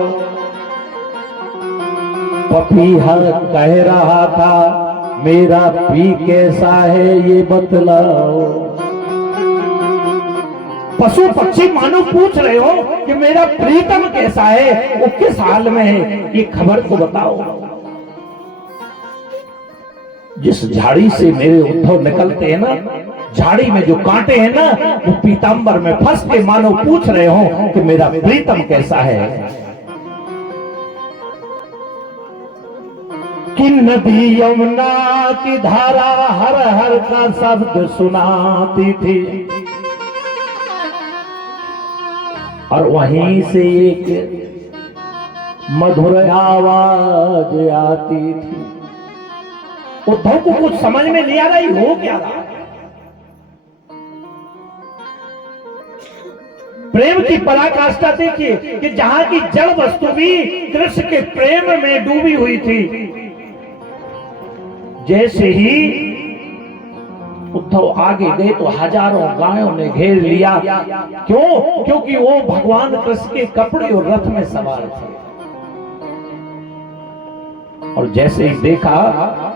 पपीहा कह रहा था मेरा पी कैसा है ये बतलाओ। पशु पक्षी मानो पूछ रहे हो कि मेरा प्रीतम कैसा है, वो किस हाल में है, ये खबर को बताओ। जिस झाड़ी से मेरे उद्धव निकलते हैं ना, झाड़ी में जो कांटे हैं ना, वो पीतांबर में फंस के मानो पूछ रहे हो कि मेरा प्रीतम कैसा है। कि नदी यमुना की धारा हर हर का शब्द सुनाती थी, और वहीं से एक मधुर आवाज आती थी। उद्धव को कुछ समझ में नहीं आ रही हो क्या रहा। प्रेम की पराकाष्ठा देखिए कि जहां की जड़ वस्तु भी कृष्ण के प्रेम में डूबी हुई थी। जैसे ही उद्धव आगे गए तो हजारों गायों ने घेर लिया। क्यों? क्योंकि वो भगवान कृष्ण के कपड़े और रथ में सवार थे। और जैसे ही देखा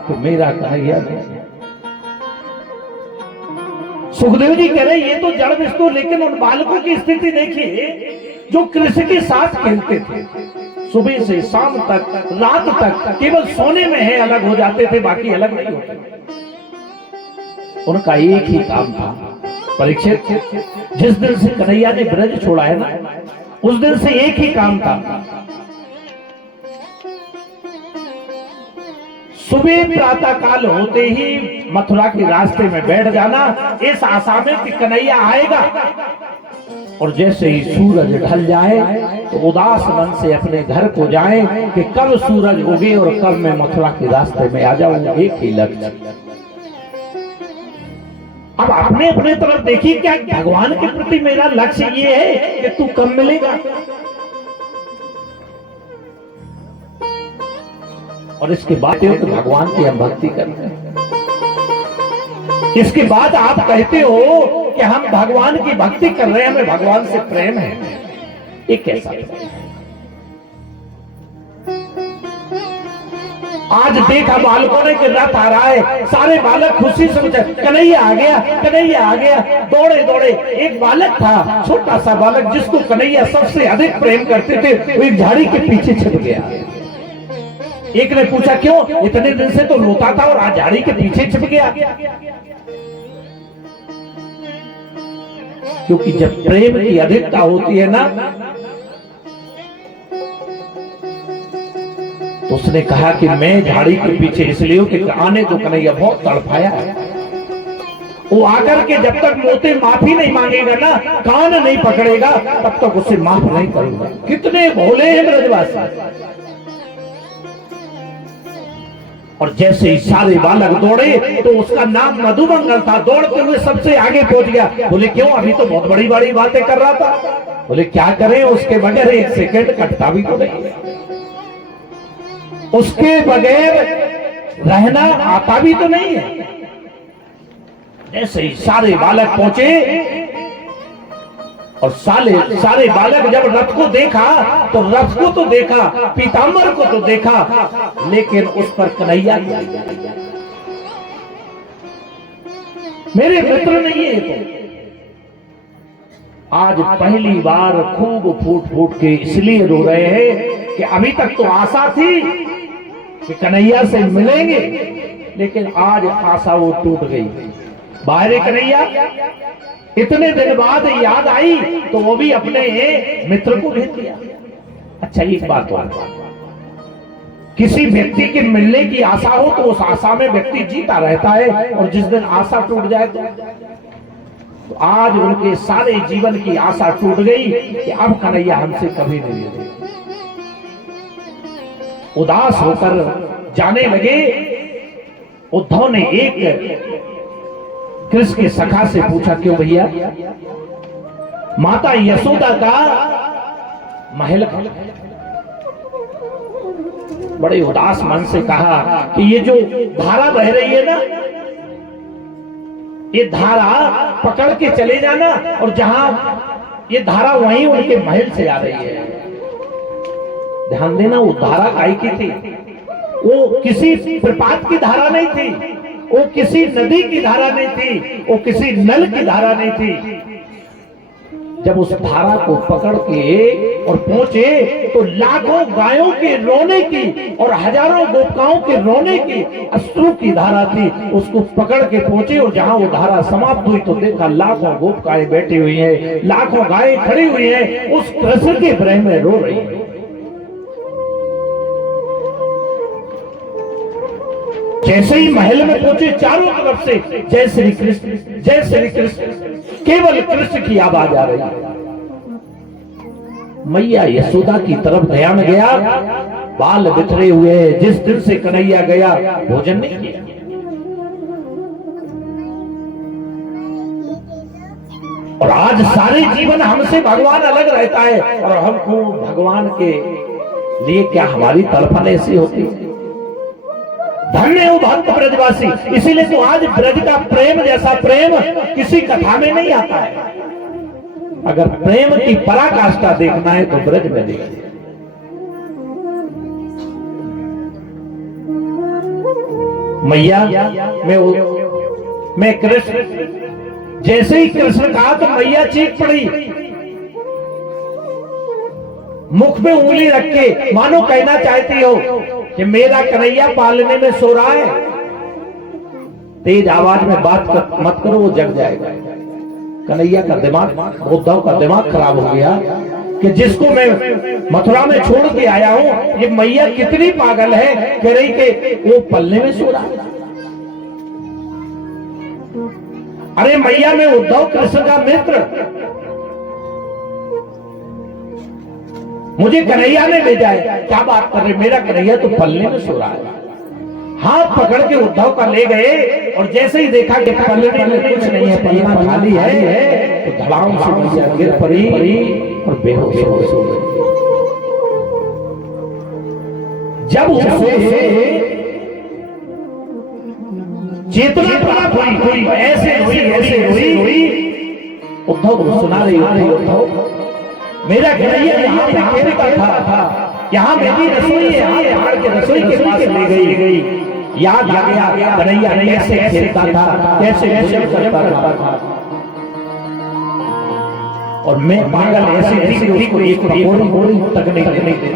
कि मेरा कन्हैया नहीं। सुखदेव जी कह रहे ये तो जड़ विष्णु, लेकिन उन बालकों की स्थिति देखिए जो कृष्ण के साथ खेलते थे, सुबह से शाम तक, रात तक, केवल सोने में है अलग हो जाते थे, बाकी अलग नहीं होते। उनका एक ही काम था। परीक्षित, जिस दिन से कन्हैया ने ब्रज छोड़ा है ना, उस दिन से एक ही काम था, सुबह प्रातः काल होते ही मथुरा के रास्ते में बैठ जाना, इस आशा में कि कन्हैया आएगा। और जैसे ही सूरज ढल जाए तो उदास मन से अपने घर को जाए कि कब सूरज उगे और कब मैं मथुरा के रास्ते में आ जाऊं। एक ही लक्ष्य। अब अपने अपने तरफ देखिए, क्या भगवान के प्रति मेरा लक्ष्य ये है कि तू कब मिलेगा। और इसके बाद तो भगवान की हम भक्ति करते हैं। इसके बाद आप कहते हो कि हम भगवान की भक्ति कर रहे हैं, हमें भगवान से प्रेम है। ये कैसा है? आज देखा बालकों ने कि रथ आ रहा है, सारे बालक खुशी से कन्हैया आ गया, कन्हैया आ गया, दौड़े दौड़े। एक बालक था, छोटा सा बालक, जिसको कन्हैया सबसे अधिक प्रेम करते थे, वो एक झाड़ी के पीछे छिप गया। एक ने पूछा क्यों? इतने दिन से तो रोता था और आज झाड़ी के पीछे छिप गया। क्योंकि जब प्रेम की अधिकता होती है ना, तो उसने कहा कि मैं झाड़ी के पीछे इसलिए कि आने तो कन्हैया बहुत तड़पाया है। वो आकर के जब तक मुझसे माफी नहीं मांगेगा ना, कान नहीं पकड़ेगा, तब तक उसे माफ नहीं करूंगा। कितने भोले हैं ब्रजवासी। और जैसे ही सारे बालक दौड़े तो उसका नाम मधुमंगल था, दौड़ते हुए सबसे आगे पहुंच गया। बोले क्यों? अभी तो बहुत बड़ी बड़ी बातें कर रहा था। बोले क्या करें, उसके बगैर एक सेकंड कटता भी तो नहीं, उसके बगैर रहना आता भी तो नहीं है। जैसे ही सारे बालक पहुंचे और सारे बालक जब रथ को देखा तो रथ को तो देखा, पीताम्बर को तो देखा, लेकिन उस पर कन्हैया मेरे मित्र नहीं है। तो आज पहली बार खूब फूट फूट के इसलिए रो रहे हैं कि अभी तक तो आशा थी कि कन्हैया से मिलेंगे, लेकिन आज आशा वो टूट गई। बाहर कन्हैया इतने दिन बाद याद आई तो वो भी अपने मित्र को भेज दिया। अच्छा एक बात और, किसी व्यक्ति के मिलने की आशा हो तो उस आशा में व्यक्ति जीता रहता है, और जिस दिन आशा टूट जाए तो आज उनके सारे जीवन की आशा टूट गई कि अब कन्हैया हमसे कभी नहीं मिलेगा। उदास होकर जाने लगे। उद्धव ने एक कृष्ण के सखा से पूछा क्यों भैया? माता यशोदा का महल बड़े उदास मन से कहा कि ये जो धारा बह रही है ना, ये धारा पकड़ के चले जाना, और जहां ये धारा वहीं उनके महल से आ रही है। ध्यान देना, वो धारा काई की थी? वो किसी प्रपात की धारा नहीं थी, वो किसी नदी की धारा नहीं थी, वो किसी नल की धारा नहीं थी। जब उस धारा को पकड़ के और पहुंचे तो लाखों गायों के रोने की और हजारों गोपिकाओं के रोने की अश्रु की धारा थी। उसको पकड़ के पहुंचे और जहां वो धारा समाप्त हुई तो देखा लाखों गोपिकाएं बैठी हुई हैं, लाखों गायें खड़ी हुई हैं, उस कृष्ण के प्रेम में रो रही है। जैसे ही महल में पहुंचे चारों तरफ से जय श्री कृष्ण, जय श्री कृष्ण, केवल कृष्ण की आवाज आ रही है। मैया यशोदा की तरफ ध्यान गया, बाल बिखरे हुए हैं। जिस दिन से कन्हैया गया भोजन नहीं किया। और आज सारे जीवन हमसे भगवान अलग रहता है और हमको भगवान के लिए क्या हमारी तड़पन ऐसी होती है। धन्य हो भक्त ब्रजवासी। इसीलिए तो आज ब्रज का प्रेम जैसा प्रेम किसी कथा में नहीं आता है। अगर प्रेम की पराकाष्ठा देखना है तो ब्रज में देखिए। मैया मैं कृष्ण, जैसे ही कृष्ण कहा तो मैया चीख पड़ी, मुख में उंगली रख के, मानो कहना चाहती हो कि मेरा कन्हैया पालने में सो रहा है। तेज आवाज में बात मत करो, वो जग जाएगा। कन्हैया का दिमाग, उद्धव का दिमाग खराब हो गया कि जिसको मैं मथुरा में छोड़ के आया हूं, ये मैया कितनी पागल है, कह रही कि वो पलने में सो रहा है। अरे मैया, मैं उद्धव कृष्ण का मित्र, मुझे कन्हैया ने भेजा है। क्या बात कर रहे, मेरा कन्हैया तो पलने में सो रहा है। हाथ पकड़ के उद्धव का ले गए और जैसे ही देखा कि पलने में कुछ नहीं है, पलना खाली है, तो धड़ाम से मैया गिर पड़ी और बेहोश हो गई। जब उसे चेतना प्राप्त हुई, ऐसे हुई, उद्धव को सुना रही उद्धव, मेरा कन्हैया यहाँ पे खेलता था, यहाँ मेरी रसोई है, यहाँ के रसोई के पास ले गई। याद आ गया कन्हैया कैसे खेलता था, कैसे भोजन करता था, और मैं पागल ऐसे थी कि उसको एक पकौड़ी तक नहीं देती।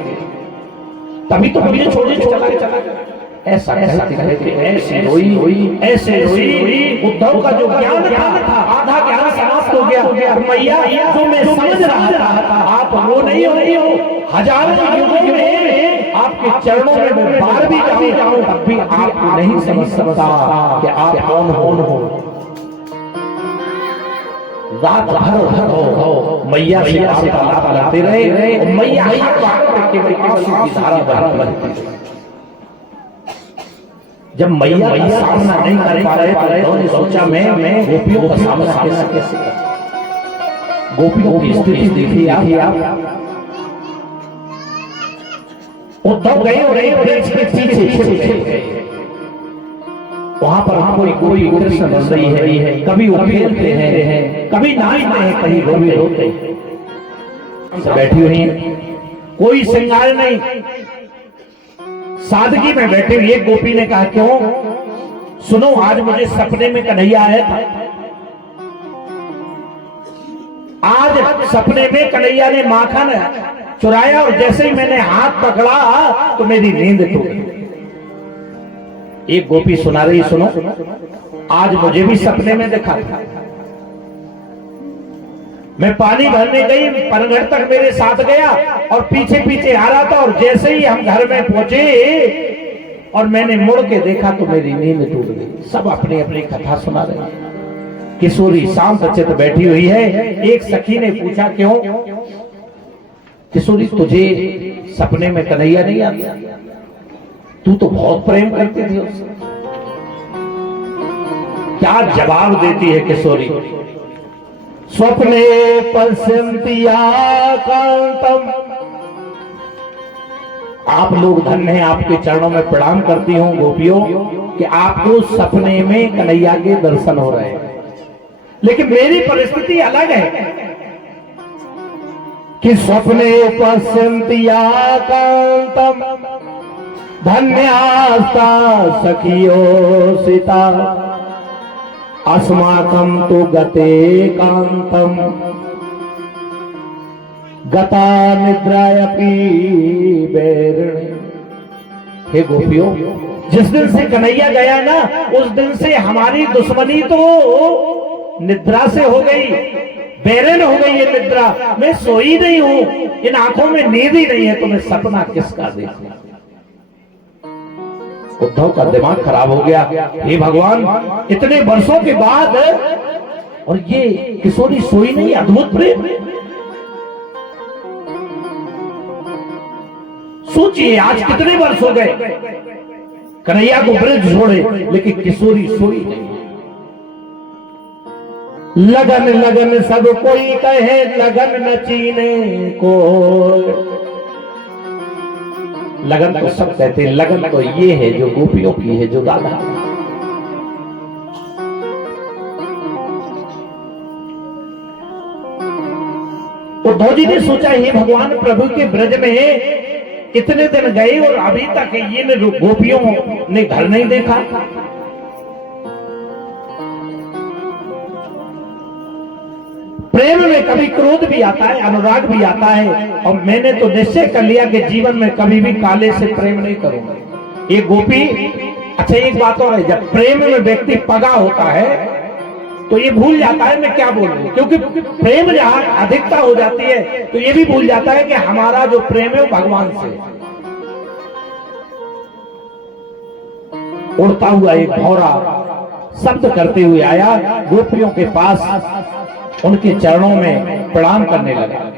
तभी तो मुझे छोड़े चला गया। ऐसा ऐसे रोई। उद्धव का जो ज्ञान था, आधा ज्ञान समाप्त हो गया। मैया, जो मैं समझ रहा था, आप वो नहीं हो। हजारों युगों में आपके चरणों में मैं बार भी जाऊं, तब भी आप नहीं समझ सकता कि आप कौन हो। रात भर हो मैया से वार्तालाप करते रहे। मैया केवल आंसू की धारा बहती रही। जब मैया का सामना नहीं कर पा रहे तो उन्होंने सोचा मैं गोपियों का सामना कैसे कर। गोपियों की स्थिति देखिए आप। उद्धव गए और एक वृक्ष के पीछे छिप गए। वहां पर कोई कृष्ण बन रही है, कभी वो खेलते हैं, कभी नाचते हैं, कहीं रोते हैं। बैठी हुई है, कोई श्रृंगार नहीं, सादगी में बैठे हुए। एक गोपी ने कहा, क्यों? सुनो, आज मुझे सपने में कन्हैया आया था। आज सपने में कन्हैया ने माखन चुराया और जैसे ही मैंने हाथ पकड़ा तो मेरी नींद टूट गई। एक गोपी सुना रही, सुनो, आज मुझे भी सपने में देखा था। मैं पानी भरने गई, पनघट तक मेरे साथ गया और पीछे पीछे आ रहा था, और जैसे ही हम घर में पहुंचे और मैंने मुड़ के देखा तो मेरी नींद टूट गई। सब अपनी अपनी कथा सुना रहे हैं। किशोरी शांत चित बैठी हुई है। एक सखी ने पूछा, क्यों? किशोरी, तुझे सपने में कन्हैया नहीं आता? तू तो बहुत प्रेम करती थी उससे। क्या जवाब देती है किशोरी? स्वप्ने पश्यन्त्या कांतम। आप लोग धन्य हैं, आपके चरणों में प्रणाम करती हूं गोपियों कि आपको सपने में कन्हैया के दर्शन हो रहे हैं। लेकिन मेरी परिस्थिति अलग है कि स्वप्ने पश्यन्त्या कांतम धन्यास्ता सखियो सीता अस्माकं तो गते कांतम गता निद्रायपि बैरिणी। हे गोपियों, जिस दिन से कन्हैया गया ना, उस दिन से हमारी दुश्मनी तो निद्रा से हो गई, बैरन हो गई ये निद्रा। मैं सोई नहीं हूं, इन आंखों में नींद ही नहीं है, तो मैं सपना किसका देखूं? उद्धव का दिमाग खराब हो गया। हे भगवान, इतने वर्षों के बाद और ये किशोरी सोई नहीं, अद्भुत प्रेम। सोचिए, आज कितने वर्ष हो गए कन्हैया को ब्रज छोड़े, लेकिन किशोरी सोई नहीं। लगन लगन सब कोई कहे लगन न चीने को। लगन तो सब कहते हैं, लगन तो ये है जो गोपियों की है, जो राधा। उद्धव जी ने सोचा, हे भगवान, प्रभु के ब्रज में इतने दिन गए और अभी तक ये गोपियों ने घर नहीं देखा। प्रेम में कभी क्रोध भी आता है, अनुराग भी आता है, और मैंने तो निश्चय कर लिया कि जीवन में कभी भी काले से प्रेम नहीं करूंगा। ये गोपी, अच्छा एक बात और है, जब प्रेम में व्यक्ति पगा होता है तो ये भूल जाता है मैं क्या बोल रहा हूं, क्योंकि प्रेम जहां अधिकता हो जाती है तो ये भी भूल जाता है कि हमारा जो प्रेम है वो भगवान से। उड़ता हुआ एक भौरा शब्द करते हुए आया, गोपियों के पास उनके चरणों में प्रणाम करने लगा।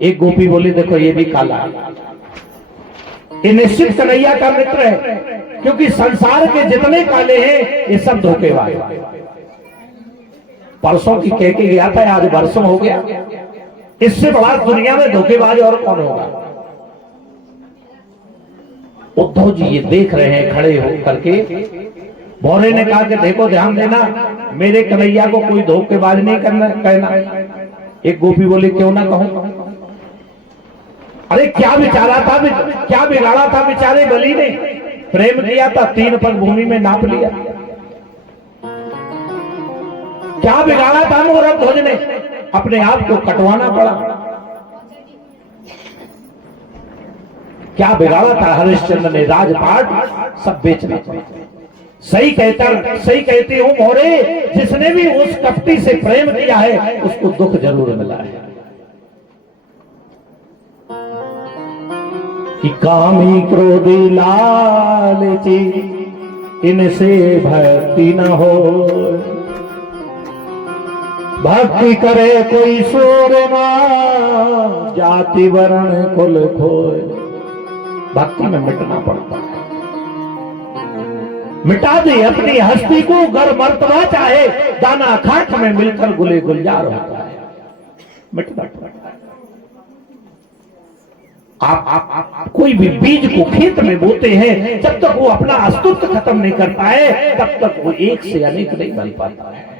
एक गोपी बोली, देखो ये भी काला है, ये निश्चित कन्हैया का मित्र है, क्योंकि संसार के जितने काले हैं ये सब धोखेबाज हैं। परसों की कह के गया था, आज वर्षों हो गया, इससे बड़ा दुनिया में धोखेबाज और कौन होगा। उद्धव जी ये देख रहे हैं खड़े हो करके। भौरे ने कहा कि देखो ध्यान देना, मेरे कन्हैया को कोई धोखेबाज नहीं करना कहना। एक गोपी बोली, क्यों ना कहूं। अरे क्या बिचारा था, क्या बिगाड़ा था बेचारे बलि ने। प्रेम किया था, 3 पग भूमि में नाप लिया। क्या बिगाड़ा था मोहरा ध्वज ने, अपने आप को कटवाना पड़ा। क्या बिगाड़ा था हरिश्चंद्र ने, राजपाट सब बेचना। सही कहती हूं मोरे, जिसने भी उस कपटी से प्रेम किया है उसको दुख जरूर मिला है। कि कामी क्रोधी लालची इनसे भक्ति न हो, भक्ति करे कोई सूर ना, जाति वर्ण कुल खोए। भक्ति में मिटना पड़ता है। मिटा दे अपनी हस्ती को, गर मर्तबा चाहे दाना खाक में मिलकर गुले गुलजार होता है। मिटना पड़ता है। आप कोई भी बीज को खेत में बोते हैं, जब तक वो अपना अस्तित्व खत्म नहीं कर पाए तब तक वो एक से अनेक नहीं बन पाता है।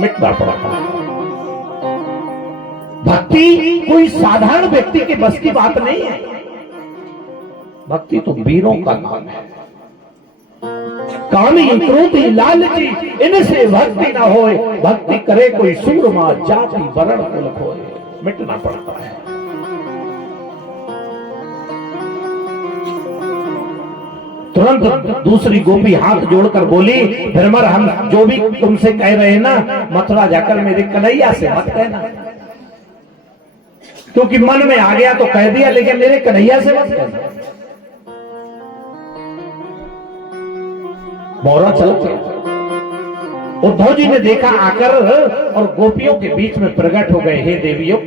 मिटना पड़ता है। भक्ति कोई साधारण व्यक्ति के बस की बात नहीं है। भक्ति तो वीरों का काम है। कामी क्रोधी लालची इनसे भक्ति ना होए, भक्ति करे कोई सूरमा, जाति वर्ण कुल खोए। मिटना पड़ता है। तुरंत दूसरी गोपी हाथ जोड़कर बोली, धर्मर, हम जो भी तुमसे कह रहे हैं ना, मथुरा जाकर मेरे कन्हैया से मत कहना, क्योंकि मन में आ गया तो कह दिया, लेकिन मेरे कन्हैया से मत कहना। मोरा चल गया। उद्धव जी ने देखा आकर और गोपियों के बीच में प्रकट हो गए। हे देवियों,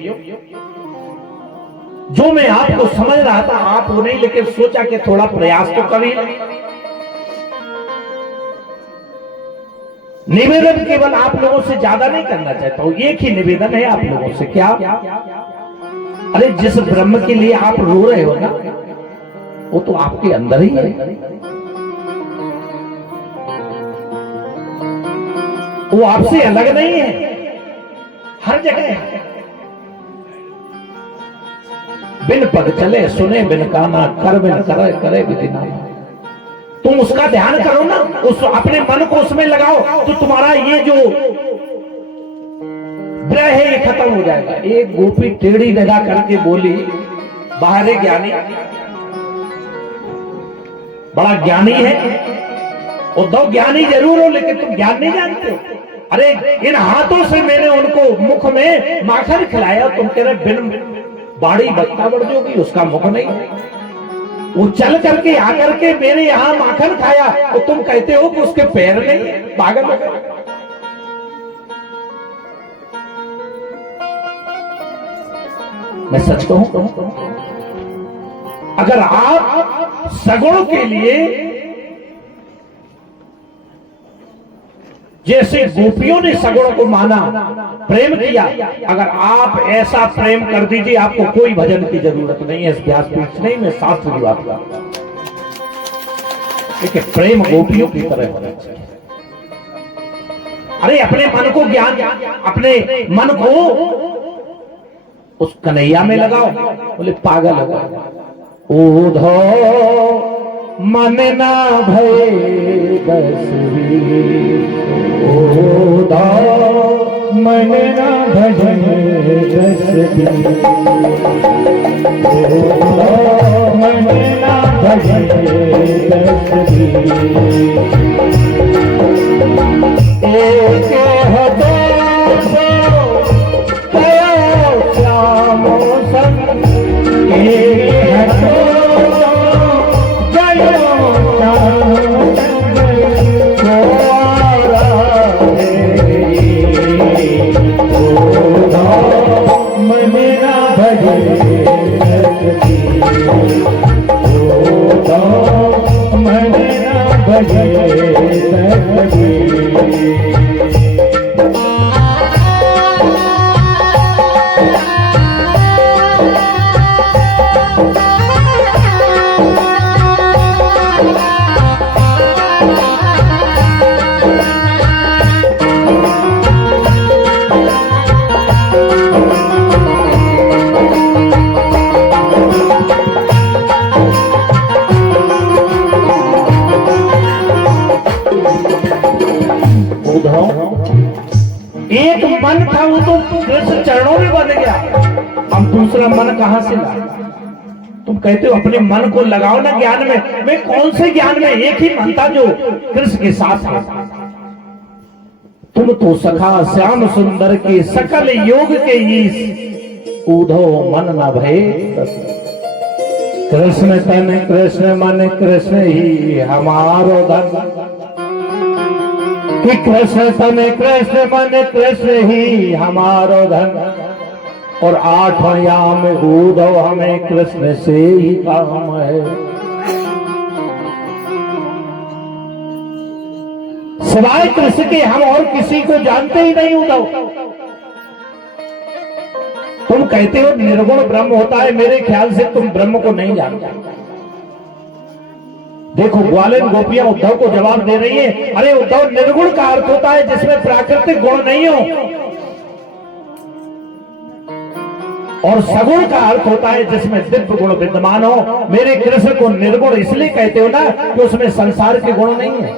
जो मैं आपको समझ रहा था आप वो नहीं, लेकिन सोचा कि थोड़ा प्रयास तो करी। निवेदन केवल आप लोगों से ज्यादा नहीं करना चाहता हूं, एक ही निवेदन है आप लोगों से। क्या? अरे जिस ब्रह्म के लिए आप रो रहे हो ना, वो तो आपके अंदर ही है। वो आपसे अलग नहीं है, हर जगह है। बिन पग चले सुने बिन काना, कर बिन करे करे बिना। तुम उसका ध्यान करो ना, उस अपने मन को उसमें लगाओ, तो तुम्हारा ये जो ग्रह है ये खत्म हो जाएगा। एक गोपी टेढ़ी लगा करके बोली, बाहरे ज्ञानी, बड़ा ज्ञानी है उद्धव, ज्ञानी जरूर हो लेकिन तुम ज्ञान नहीं जानते हो। अरे इन हाथों से मैंने उनको मुख में माखन खिलाया, तुम कह रहे बिन बाड़ी बत्ता बढ़ जोगी, उसका मुख नहीं। वो चल करके आकर के मेरे यहां माखन खाया, तो तुम कहते हो कि उसके पैर नहीं। पागल हो गए। मैं सच कहूं, अगर आप सगुण के लिए जैसे गोपियों ने सगुण को माना, प्रेम किया, अगर आप ऐसा प्रेम कर दीजिए, आपको कोई भजन की जरूरत नहीं है। इस व्यासपीठ नहीं, मैं शास्त्र की बात कर रहा हूं। लेकिन प्रेम गोपियों की तरह होना चाहिए। अरे अपने मन को ज्ञान, अपने मन को उस कन्हैया में लगाओ। बोले पागल हो, ऊधो मन ना भय बसवी, ऊधो मन ना भजन बसवी, ऊधो मन ना भजन बसवी। एक हदो कयो श्यामो संग, एक हदो कयो श्यामो संग, कोरा मन ना भजन बसवी, मन ना भजन बसवी। एक मन था वो तो कृष्ण चरणों में बन गया, हम दूसरा मन कहां से लाए? तुम कहते हो अपने मन को लगाओ ना ज्ञान में। मैं कौन से ज्ञान में? एक ही मन था जो कृष्ण के साथ था। तुम तो सखा श्याम सुंदर के सकल योग के ईश, ऊधो मन न भय। कृष्ण तन कृष्ण मन कृष्ण ही हमारो धन, कि कृष्ण तन कृष्ण मन कृष्ण ही हमारो धन, और आठों याम ऊधो हमें कृष्ण से ही काम है। सिवाय कृष्ण के हम और किसी को जानते ही नहीं उद्धव। तुम कहते हो निर्गुण ब्रह्म होता है, मेरे ख्याल से तुम ब्रह्म को नहीं जानते। देखो ग्वालिन गोपियां उद्धव को जवाब दे रही है, अरे उद्धव निर्गुण का अर्थ होता है जिसमें प्राकृतिक गुण नहीं हो, और सगुण का अर्थ होता है जिसमें दिव्य गुण विद्यमान हो। मेरे कृष्ण को निर्गुण इसलिए कहते हो ना कि उसमें संसार के गुण नहीं है,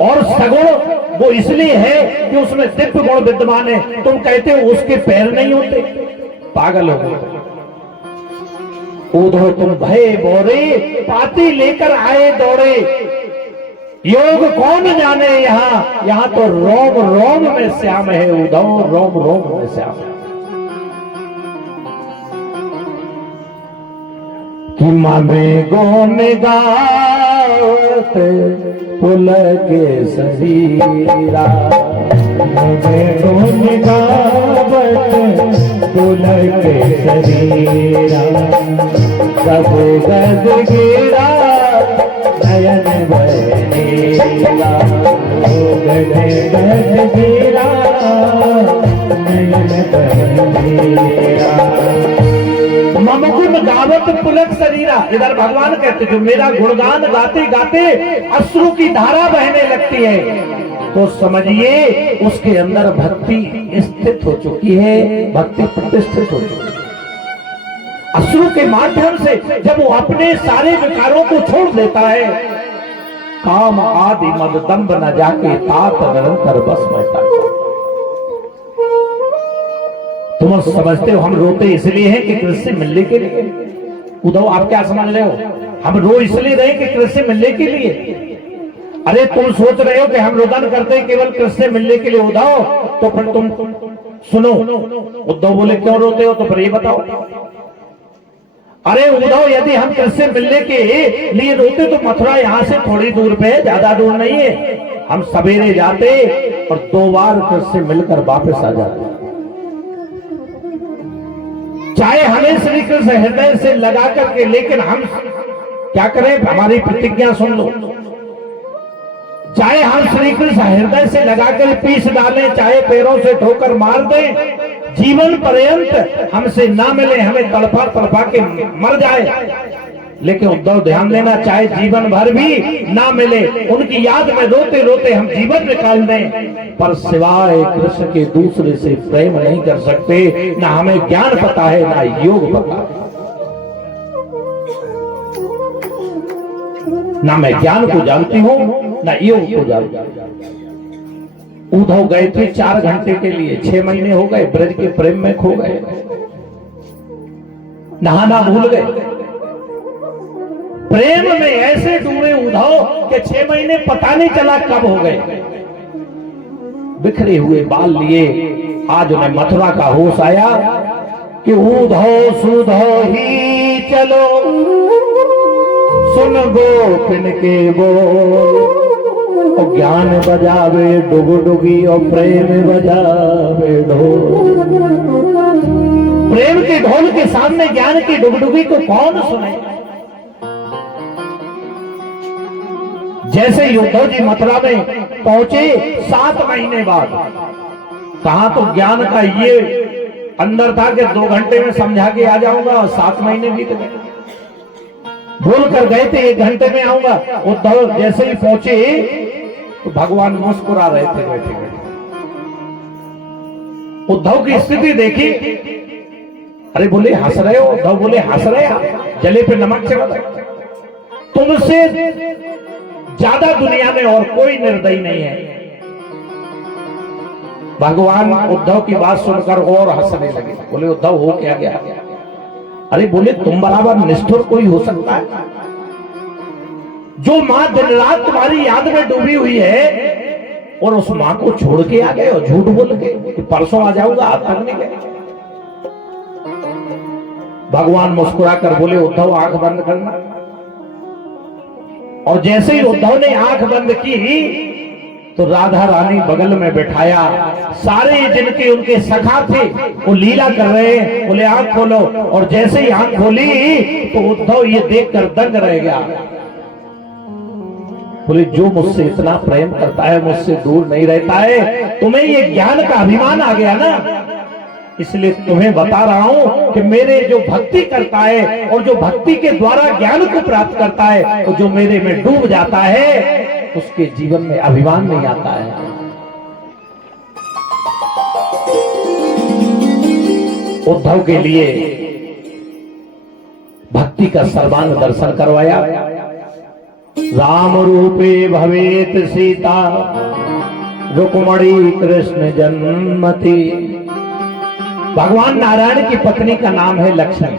और सगुण वो इसलिए है कि उसमें दिव्य गुण विद्यमान है। तुम कहते हो उसके पैर नहीं होते, पागल हो गए। उधो तुम भय बोरे, पाती लेकर आए दौड़े, योग कौन जाने यहाँ, यहाँ तो रोम रोम में श्याम है उद्धव, रोम रोम में श्याम है। कि मामे गोन गावत पुल के शरीरा, मामे गोन गावत पुल के शरीरा, सब गद गिरा नयन बहेरा, गद गिरा नयन बहेरा। मम गुण गावत पुलक शरीरा, इधर भगवान कहते जो मेरा गुणगान गाते गाते अश्रु की धारा बहने लगती है, तो समझिए उसके अंदर भक्ति स्थित हो चुकी है, भक्ति प्रतिष्ठित हो चुकी है। अश्रु के माध्यम से जब वो अपने सारे विकारों को छोड़ देता है, काम आदि मद दम्भ न जाके तात निरंतर बस बैठा। तुम समझते हो हम रोते इसलिए हैं कि कृष्ण से मिलने के लिए? उद्धव आप क्या समझ रहे हो? हम रो इसलिए रहे कि कृष्ण से मिलने के लिए? अरे तुम सोच रहे हो कि हम रोदन करते हैं केवल कृष्ण से मिलने के लिए उद्धव? तो फिर तुम सुनो, उद्धव बोले क्यों रोते हो? तो फिर ये बताओ। अरे उद्धव यदि हम कृष्ण से मिलने के लिए रोते तो मथुरा यहाँ से थोड़ी दूर पे, ज्यादा दूर नहीं है। हम सवेरे जाते और 2 बार कृष्ण से मिलकर वापस आ जाते। चाहे हमें श्री कृष्ण हृदय से लगा करके, लेकिन हम क्या करें? हमारी प्रतिज्ञा सुन लो। चाहे हम श्री कृष्ण हृदय से लगाकर पीस डालें, चाहे पैरों से ठोकर मार दें, जीवन पर्यंत हमसे ना मिले, हमें तड़पा तड़पा के मर जाए, लेकिन उद्धव ध्यान देना, चाहे जीवन भर भी ना मिले, उनकी याद में रोते रोते हम जीवन निकाल दें, पर सिवाय कृष्ण के दूसरे से प्रेम नहीं कर सकते। ना हमें ज्ञान पता है, ना योग पता है। ना मैं ज्ञान को जानती हूँ, ना योग को जानती हूँ। उद्धव गए थे 4 घंटे के लिए, 6 महीने हो गए, ब्रज के प्रेम में खो गए, नहाना भूल गए, प्रेम में ऐसे डूबे उद्धव कि 6 महीने पता नहीं चला कब हो गए। बिखरे हुए बाल लिए आज उन्हें मथुरा का होश आया कि उद्धव सुधो ही चलो, सुन गोपिन के बोल, और ज्ञान बजावे डुगडुगी और प्रेम बजावे ढोल। प्रेम के ढोल के सामने ज्ञान की डुगडुगी को कौन सुने। जैसे उद्धव जी मथुरा में पहुंचे 7 महीने बाद, कहा तो ज्ञान का ये अंदर था कि 2 घंटे में समझा के आ जाऊंगा, और 7 महीने बीत गए। बोल कर गए थे 1 घंटे में आऊंगा। उद्धव जैसे ही पहुंचे तो भगवान मुस्कुरा रहे थे बैठे बैठे। उद्धव की स्थिति देखी, अरे बोले हंस रहे हो, उद्धव बोले हंस रहे आप, जले पे नमक चढ़ा, तुमसे ज्यादा दुनिया में और कोई निर्दयी नहीं है। भगवान उद्धव की बात सुनकर और हंसने लगे। बोले उद्धव हो क्या गया? अरे बोले तुम बराबर निष्ठुर कोई हो सकता है? जो मां दिन रात तुम्हारी याद में डूबी हुई है, और उस मां को छोड़ के आ गए और झूठ बोल के कि परसों आ जाऊंगा, आप तक नहीं गए। भगवान मुस्कुरा कर बोले उद्धव आंख बंद करना। और जैसे ही उद्धव ने आंख बंद की तो राधा रानी बगल में बैठाया, सारे जिनके उनके सखा थे वो लीला कर रहे हैं, बोले आंख खोलो। और जैसे ही आंख खोली तो उद्धव ये देखकर दंग रह गया। बोले जो मुझसे इतना प्रेम करता है, मुझसे दूर नहीं रहता है, तुम्हें ये ज्ञान का अभिमान आ गया ना, इसलिए तुम्हें बता रहा हूं कि मेरे जो भक्ति करता है और जो भक्ति के द्वारा ज्ञान को प्राप्त करता है, तो जो मेरे में डूब जाता है उसके जीवन में अभिमान नहीं आता है। उद्धव के लिए भक्ति का सर्वांग दर्शन करवाया। राम रूपे भवेत सीता, रुक्मणी कृष्ण जन्मति। भगवान नारायण की पत्नी का नाम है लक्ष्मी,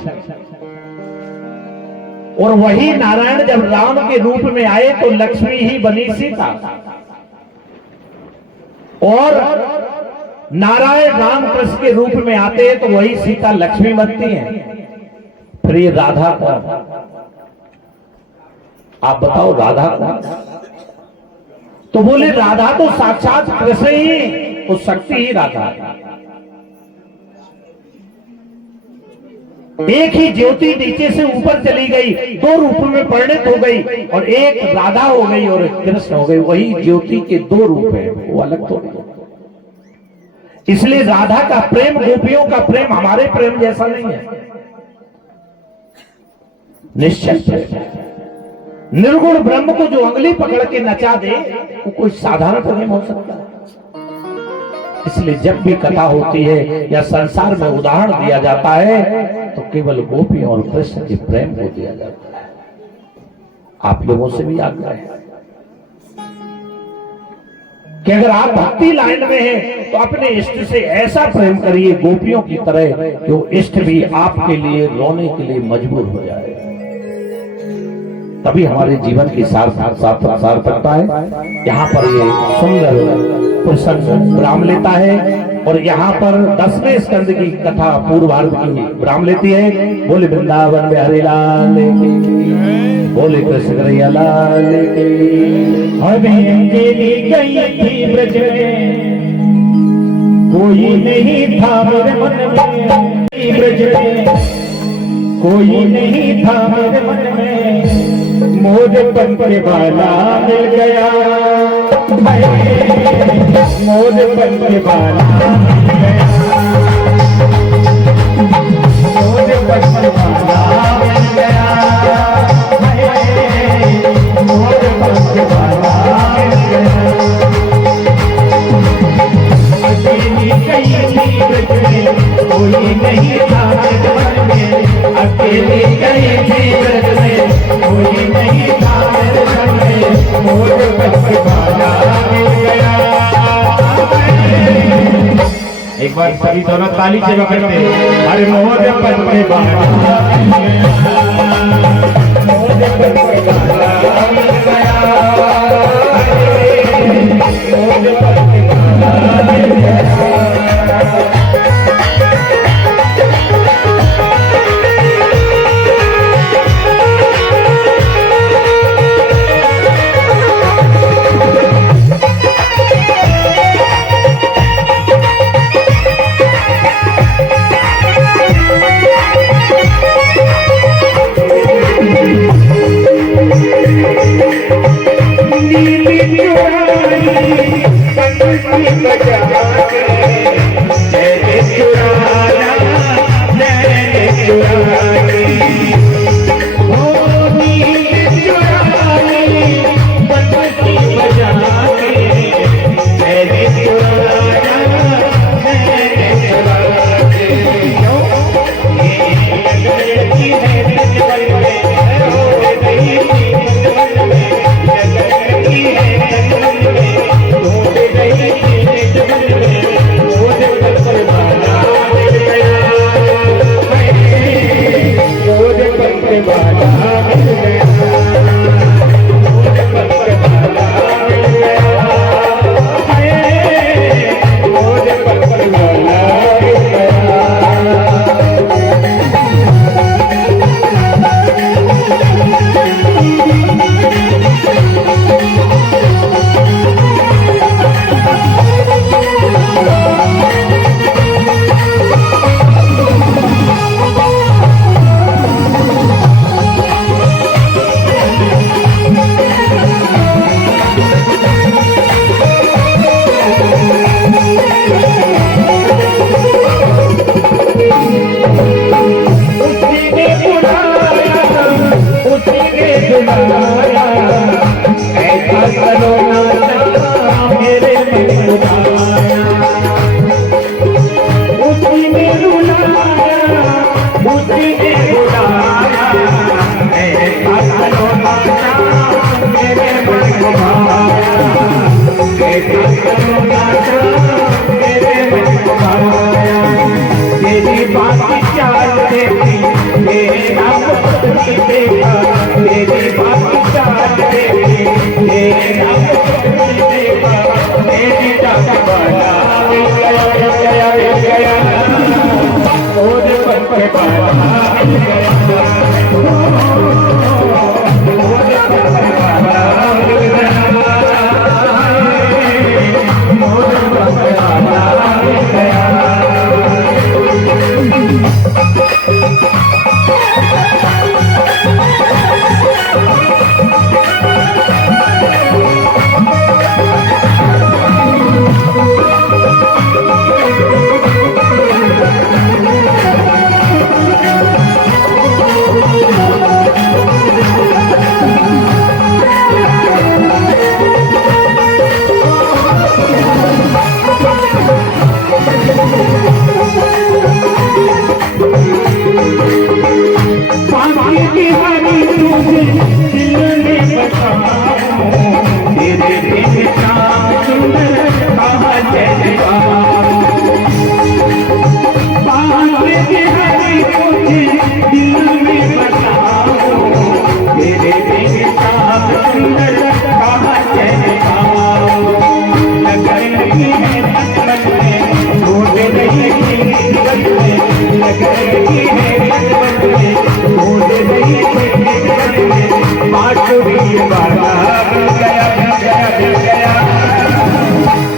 और वही नारायण जब राम के रूप में आए तो लक्ष्मी ही बनी सीता, और नारायण राम कृष्ण के रूप में आते हैं तो वही सीता लक्ष्मी बनती हैं। फिर ये राधा कौन? आप बताओ राधा कौन? तो बोले राधा तो साक्षात कृष्ण ही, तो शक्ति ही राधा। एक ही ज्योति नीचे से ऊपर चली गई, 2 रूप में परिणत हो गई, और एक राधा हो गई और कृष्ण हो गई। वही ज्योति के 2 रूप है, वो अलग तो नहीं। इसलिए राधा का प्रेम, गोपियों का प्रेम हमारे प्रेम जैसा नहीं है, निश्चय। निर्गुण ब्रह्म को जो अंगुली पकड़ के नचा दे वो कोई साधारण प्रेम हो सकता है। इसलिए जब भी कथा होती है या संसार में उदाहरण दिया जाता है तो केवल गोपी और कृष्ण के प्रेम को दिया जाता है। आप लोगों से भी आग्रह है कि अगर आप भक्ति लाइन में हैं तो अपने इष्ट से ऐसा प्रेम करिए गोपियों की तरह कि वो इष्ट भी आपके लिए रोने के लिए मजबूर हो जाए। तभी हमारे जीवन की सार्थकता है। यहाँ पर ये सुंदर प्रसंग विराम लेता है, और यहाँ पर 10वें स्कंद की कथा पूर्वार्ध की विराम लेती है। बोले वृंदावन में हरे लाल की, बोले कृष्ण कन्हैया लाल की। अंजलि गई थी ब्रज में, कोई नहीं था मेरे मन में, ब्रज में कोई नहीं था मेरे मन में, मोर पंख वाला मिल गया। मोर पंख वाला मिल गया, मोर पंख वाला मिल गया, मोर पंख वाला मिल गया। अकेली गई थी ब्रज में, कोई नहीं था मन में, अकेली गई थी ब्रज में, कोई नहीं था मन में, मोर पंख वाला मिल गया। एक बार सभी दोनों ताली से करते, अरे मोर पंख वाला मिल गया, मोर पंख वाला मिल गया, मोर पंख वाला मिल गया।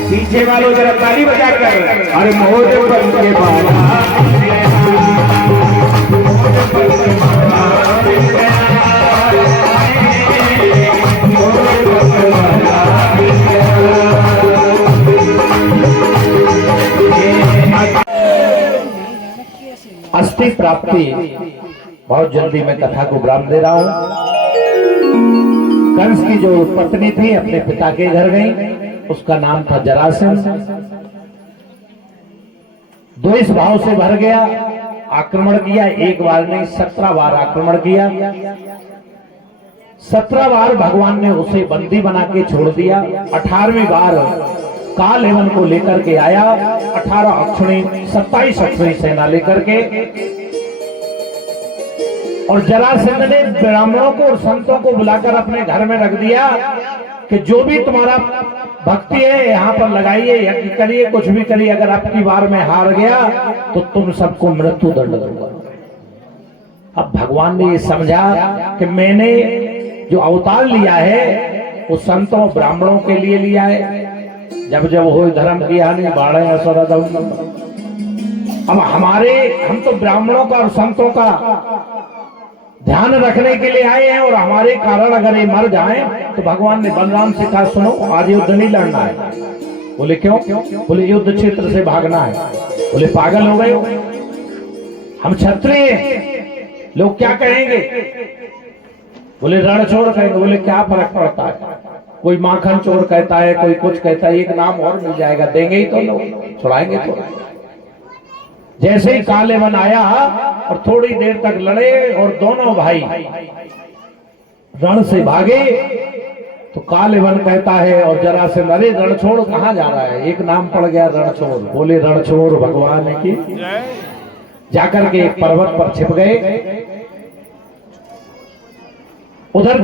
पीछे वालों जरा ताली बजाकर अरे मोर पंख के बाला असली प्राप्ति बहुत जल्दी मैं कथा को विराम दे रहा हूं। कंस की जो पत्नी थी अपने पिता के घर गई, उसका नाम था जरासंध। द्वेष भाव से भर गया, आक्रमण किया। एक बार नहीं 17 बार आक्रमण किया। 17 बार भगवान ने उसे बंदी बना के छोड़ दिया। 18वीं बार काल एवं को लेकर के आया, 18 अक्षणी 27 अक्षणी सेना लेकर के, और जरासंध ने ब्राह्मणों को और संतों को बुलाकर अपने घर में रख दिया कि जो भी तुम्हारा भक्ति है यहाँ पर लगाइए, यज्ञ करिए, कुछ भी करिए। अगर आपकी बार में हार गया तो तुम सबको मृत्यु दंड दूंगा। अब भगवान ने ये समझा कि मैंने जो अवतार लिया है वो संतों ब्राह्मणों के लिए लिया है। जब जब हो धर्म की हानि बाढ़ अब हम तो ब्राह्मणों का और संतों का ध्यान रखने के लिए आए हैं, और हमारे कारण अगर ये मर जाएं तो भगवान ने बलराम से कहा सुनो आज युद्ध नहीं लड़ना है। बोले क्यों? बोले युद्ध क्षेत्र से भागना है। बोले पागल हो गए हो, हम क्षत्रिय हैं, लोग क्या कहेंगे? बोले रण चोर कहेंगे। बोले क्या फर्क पड़ता है, कोई माखन चोर कहता है, कोई कुछ कहता है, एक नाम और मिल जाएगा, देंगे ही तो लोग, छुड़ाएंगे तो। जैसे ही कालेवन आया और थोड़ी देर तक लड़े और दोनों भाई रण से भागे, तो कालेवन कहता है और जरासंध अरे रणछोड़ कहाँ जा रहा है? एक नाम पड़ गया रणछोड़। बोले रणछोड़ भगवान की। जाकर के एक पर्वत पर छिप गए। उधर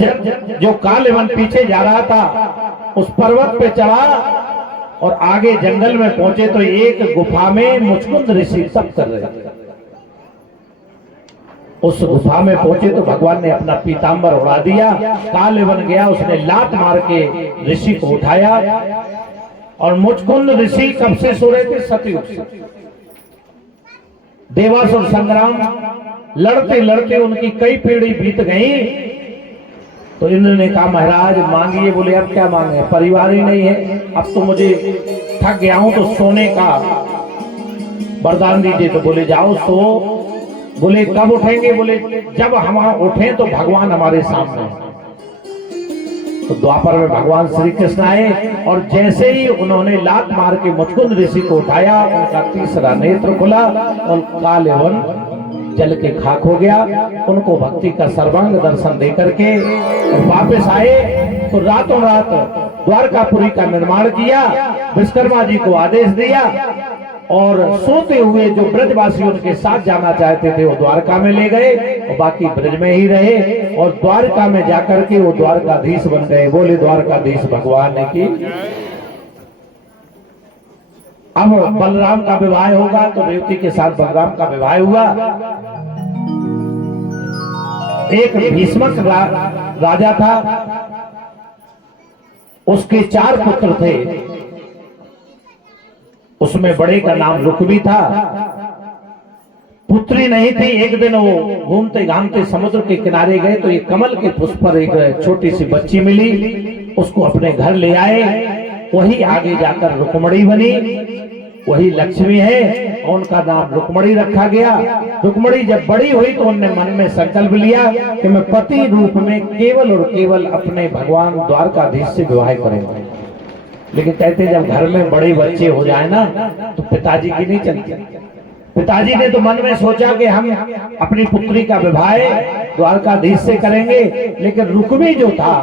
जो कालेवन पीछे जा रहा था उस पर्वत पे चढ़ा और आगे जंगल में पहुंचे तो एक गुफा में मुचकुंद ऋषि तप कर रहे थे। उस गुफा में पहुंचे तो भगवान ने अपना पीतांबर उड़ा दिया। कालेवन गया, उसने लात मार के ऋषि को उठाया, और मुचकुंद ऋषि कब से सो रहे थे? सतयुग से। देवासुर संग्राम लड़ते लड़ते उनकी कई पीढ़ी बीत गई। तो इंद्र ने कहा महाराज मांगिए। बोले अब क्या मांगे? परिवार ही नहीं है, अब तो मुझे थक गया हूं, तो सोने का वरदान दीजिए। तो बोले जाओ सो। बोले कब उठेंगे? बोले जब हम उठे तो भगवान हमारे सामने। तो द्वापर में भगवान श्री कृष्ण आए, और जैसे ही उन्होंने लात मार के मुचकुंद ऋषि को उठाया, उनका तीसरा नेत्र खुला और कालेवन जल के खाक हो गया। उनको भक्ति का सर्वांग दर्शन दे करके और वापस आए तो रातों रात द्वारकापुरी का निर्माण किया। विश्वकर्मा जी को आदेश दिया, और सोते हुए जो ब्रजवासी उनके साथ जाना चाहते थे वो द्वारका में ले गए, और बाकी ब्रज में ही रहे, और द्वारका में जाकर के वो द्वारकाधीश बन गए। बोले द्वारकाधीश भगवान ने की। अब बलराम का विवाह होगा, तो रेवती के साथ बलराम का विवाह हुआ। एक भीष्मक राजा था, उसके 4 पुत्र थे। उसमें बड़े का नाम रुक्मी था, पुत्री नहीं थी। एक दिन वो घूमते घामते समुद्र के किनारे गए तो एक कमल के पुष्प पर एक छोटी सी बच्ची मिली, उसको अपने घर ले आए। वही आगे जाकर रुक्मणी बनी, वही लक्ष्मी है, और उनका नाम रुक्मणी रखा गया। रुक्मणी जब बड़ी हुई तो उन्होंने मन में संकल्प लिया कि मैं पति रूप में केवल और केवल अपने भगवान द्वारकाधीश से विवाह करेंगे। लेकिन कहते जब घर में बड़े बच्चे हो जाए ना तो पिताजी की नहीं चलती। पिताजी ने तो मन में सोचा कि हम अपनी पुत्री का विवाह द्वारकाधीश से करेंगे, लेकिन रुक्मी जो था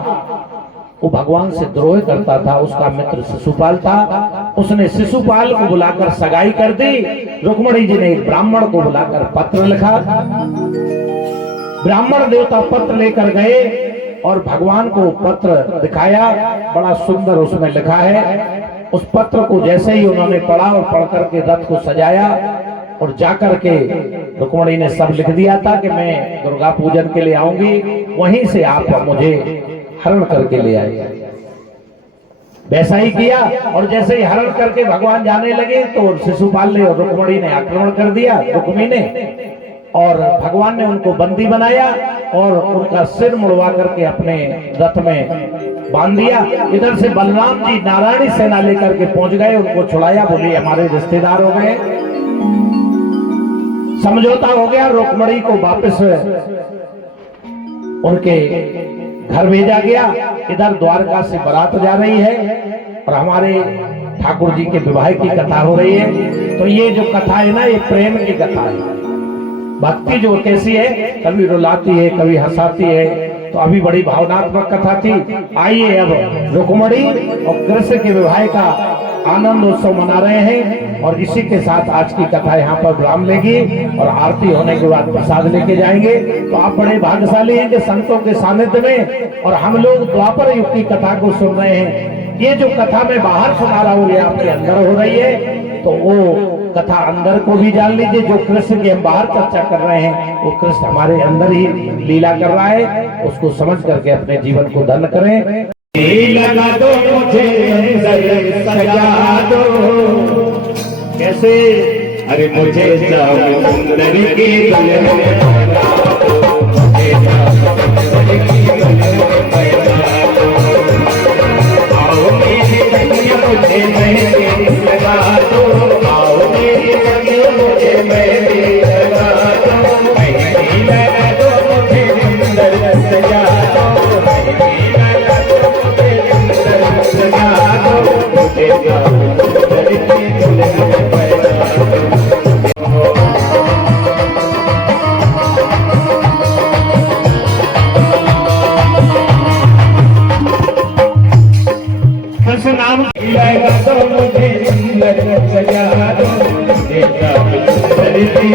वो भगवान से द्रोह करता था। उसका मित्र शिशुपाल था, उसने शिशुपाल को बुलाकर सगाई कर दी। रुक्मणी जी ने एक ब्राह्मण को बुलाकर पत्र लिखा। ब्राह्मण देवता पत्र लेकर गए और भगवान को पत्र दिखाया। बड़ा सुंदर उसमें लिखा है। उस पत्र को जैसे ही उन्होंने पढ़ा और पढ़ करके रथ को सजाया और जाकर के रुक्मणी ने सब लिख दिया था कि मैं दुर्गा पूजन के लिए आऊंगी, वहीं से आप मुझे हरण करके ले आए। वैसा ही किया, और जैसे ही हरण करके भगवान जाने लगे तो शिशुपाल ने और रुक्मणी ने आक्रमण कर दिया, रुक्मी ने, और भगवान ने उनको बंदी बनाया और उनका सिर मुड़वा करके अपने रथ में बांध दिया। इधर से बलराम जी नारायणी सेना लेकर के पहुंच गए, उनको छुड़ाया। बोले हमारे रिश्तेदार हो गए। समझौता हो गया, रुक्मणी को वापस उनके घर भेजा गया। इधर द्वारका से बारात जा रही है और हमारे ठाकुर जी के विवाह की कथा हो रही है। तो ये जो कथा है ना, ये प्रेम की कथा है। भक्ति जो कैसी है, कभी रुलाती है, कभी हंसाती है। तो अभी बड़ी भावनात्मक कथा थी। आइए अब रुक्मणी और कृष्ण के विवाह का आनंद उत्सव मना रहे हैं और इसी के साथ आज की कथा यहाँ पर विराम लेगी और आरती होने के बाद प्रसाद लेके जाएंगे। तो आप बड़े भाग्यशाली हैं कि संतों के सानिध्य में और हम लोग द्वापर युग की कथा को सुन रहे हैं। ये जो कथा मैं बाहर सुना रहा हूँ, ये आपके अंदर हो रही है। तो वो कथा अंदर को भी जान लीजिए। जो कृष्ण की हम बाहर चर्चा कर रहे हैं, वो कृष्ण हमारे अंदर ही लीला कर रहा है। उसको समझ करके अपने जीवन को धन्य करें। लगा दो मुझे सजा दो, कैसे? अरे मुझे समुंदर की आओ मेरी दुनिया मुझे मेरी लगा दो, आओ मेरी दुनिया मुझे मेरी लगा दो, मेरी लगा दो मुझे सुंदर सजा दो, मेरी लगा दो मुझे सुंदर सजा दो, मुझे समुंदर की दुनिया पैदा नाम लगा दो मुझे सुंदर सजा दो, मुझे सुंदर की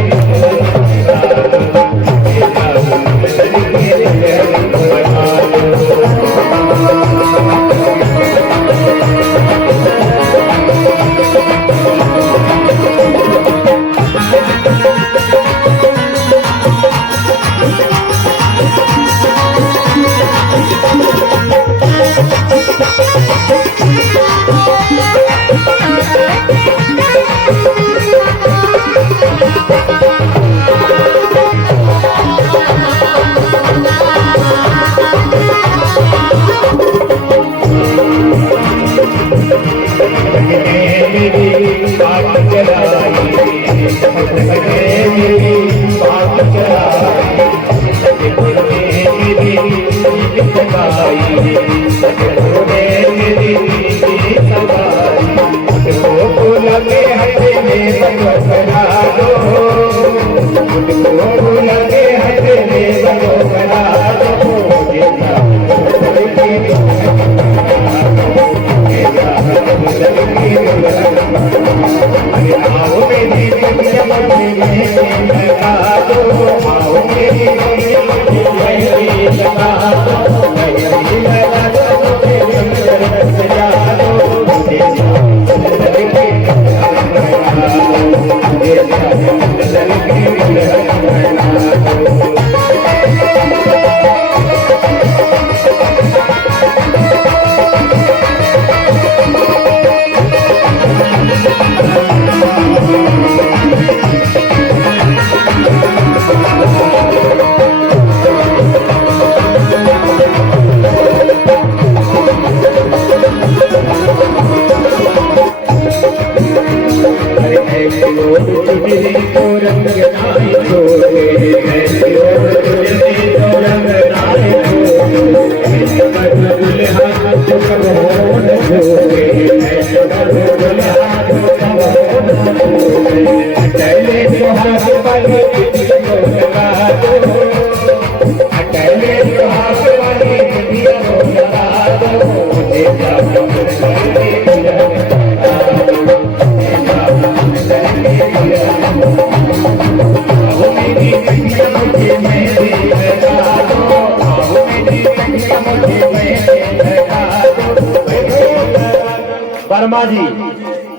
वर्मा जी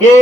ये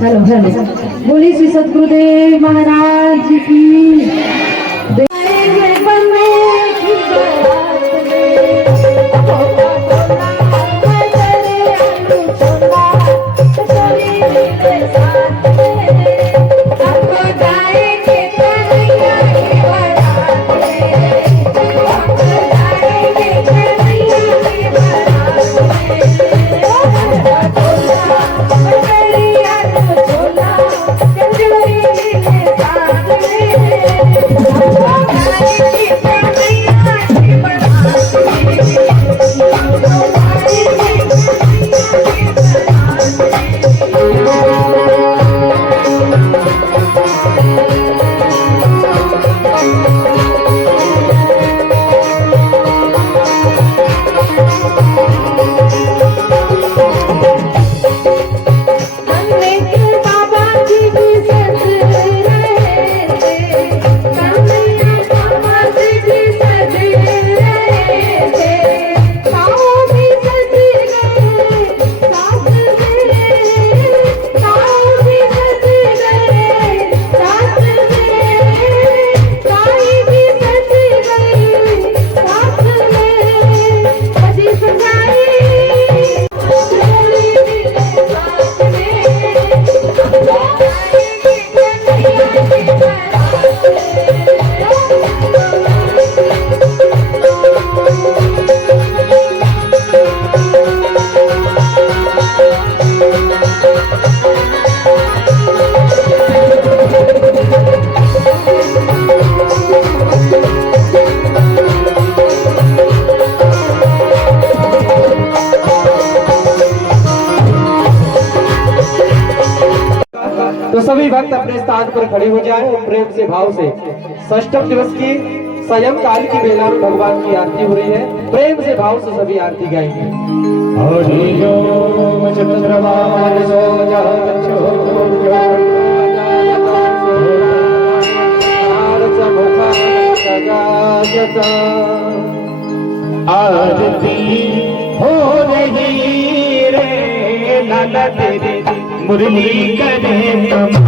हेलो हेलो, बोलिए श्री सतगुरुदेव महाराज की। तो सभी भक्त अपने स्थान पर खड़े हो जाएं और प्रेम से भाव से षष्ठम दिवस की संयम काल की बेला में भगवान की आरती हो रही है। प्रेम से भाव से सभी आरती गाएंगे। आरती हो रही रे लाला तेरे मुरली करे तुम।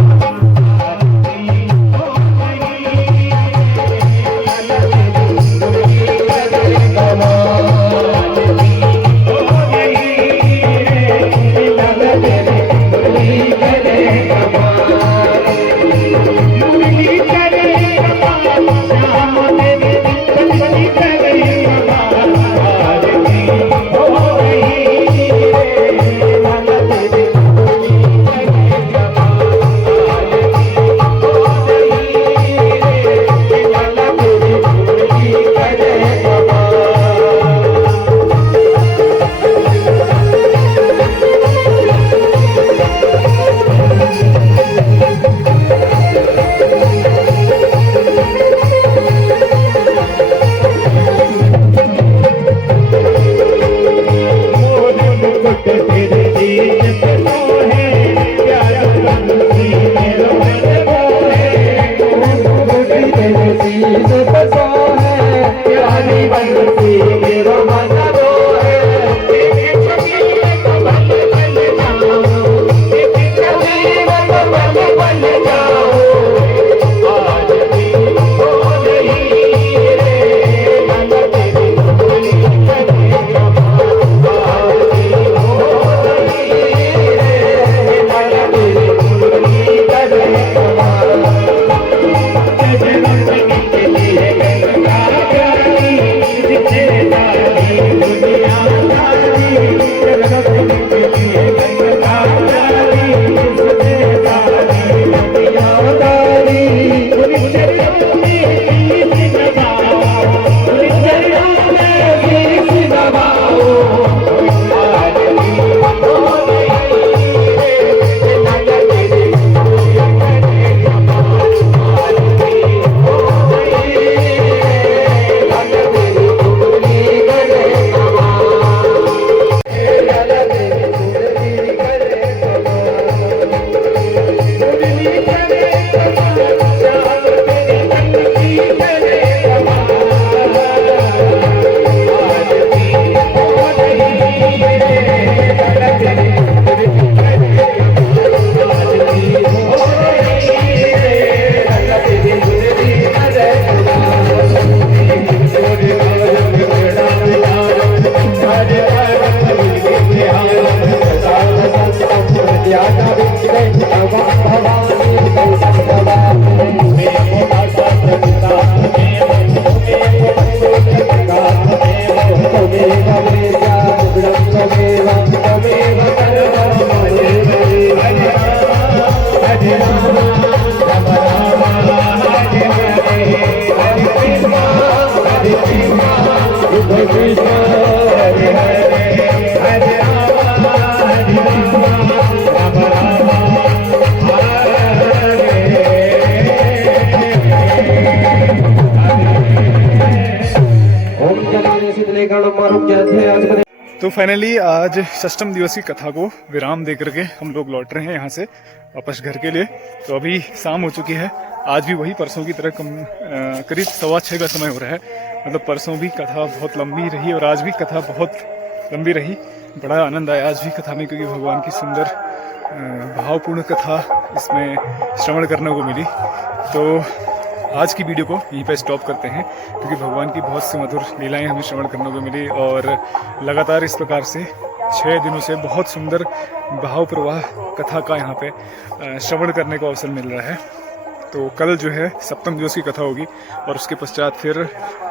तो फाइनली आज षष्ठम दिवस की कथा को विराम दे करके हम लोग लौट रहे हैं यहाँ से वापस घर के लिए। तो अभी शाम हो चुकी है। आज भी वही परसों की तरह करीब 6:15 का समय हो रहा है। मतलब परसों भी कथा बहुत लंबी रही और आज भी कथा बहुत लंबी रही। बड़ा आनंद आया आज भी कथा में, क्योंकि भगवान की सुंदर भावपूर्ण कथा इसमें श्रवण करने को मिली। तो आज की वीडियो को यहीं पर स्टॉप करते हैं, क्योंकि भगवान की बहुत सी मधुर लीलाएं हमें श्रवण करने को मिली और लगातार इस प्रकार से 6 दिनों से बहुत सुंदर भाव प्रवाह कथा का यहाँ पे श्रवण करने को अवसर मिल रहा है। तो कल जो है सप्तम दिवस की कथा होगी और उसके पश्चात फिर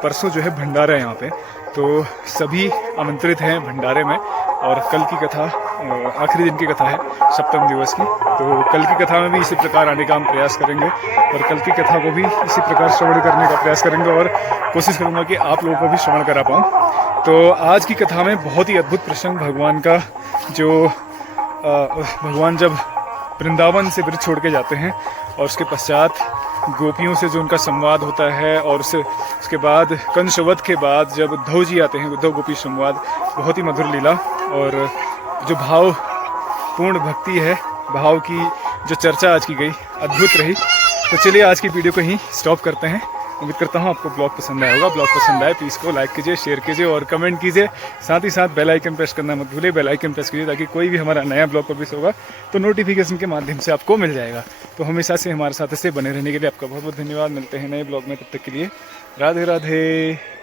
परसों जो है भंडारा है यहाँ पे। तो सभी आमंत्रित हैं भंडारे में और कल की कथा आखिरी दिन की कथा है सप्तम दिवस की। तो कल की कथा में भी इसी प्रकार आने का हम प्रयास करेंगे और कल की कथा को भी इसी प्रकार श्रवण करने का प्रयास करेंगे और कोशिश करूंगा कि आप लोगों को भी श्रवण करा पाऊँ। तो आज की कथा में बहुत ही अद्भुत प्रसंग भगवान का, जो भगवान जब वृंदावन से ब्रज छोड़ के जाते हैं और उसके पश्चात गोपियों से जो उनका संवाद होता है और उसके बाद कंसवध के बाद जब उद्धव जी आते हैं, उद्धव गोपी संवाद, बहुत ही मधुर लीला और जो भाव पूर्ण भक्ति है, भाव की जो चर्चा आज की गई अद्भुत रही। तो चलिए आज की वीडियो को ही स्टॉप करते हैं। उम्मीद करता हूँ आपको ब्लॉग पसंद आया होगा। ब्लॉग पसंद आए प्लीज़ को लाइक कीजिए, शेयर कीजिए और कमेंट कीजिए। साथ ही साथ बेल आइकन प्रेस करना मत भूलिए। बेल आइकन प्रेस कीजिए ताकि कोई भी हमारा नया ब्लॉग पब्लिश होगा तो नोटिफिकेशन के माध्यम से आपको मिल जाएगा। तो हमेशा से हमारे साथ ऐसे बने रहने के लिए आपका बहुत बहुत धन्यवाद। मिलते हैं नए ब्लॉग में, तब तक के लिए राधे राधे।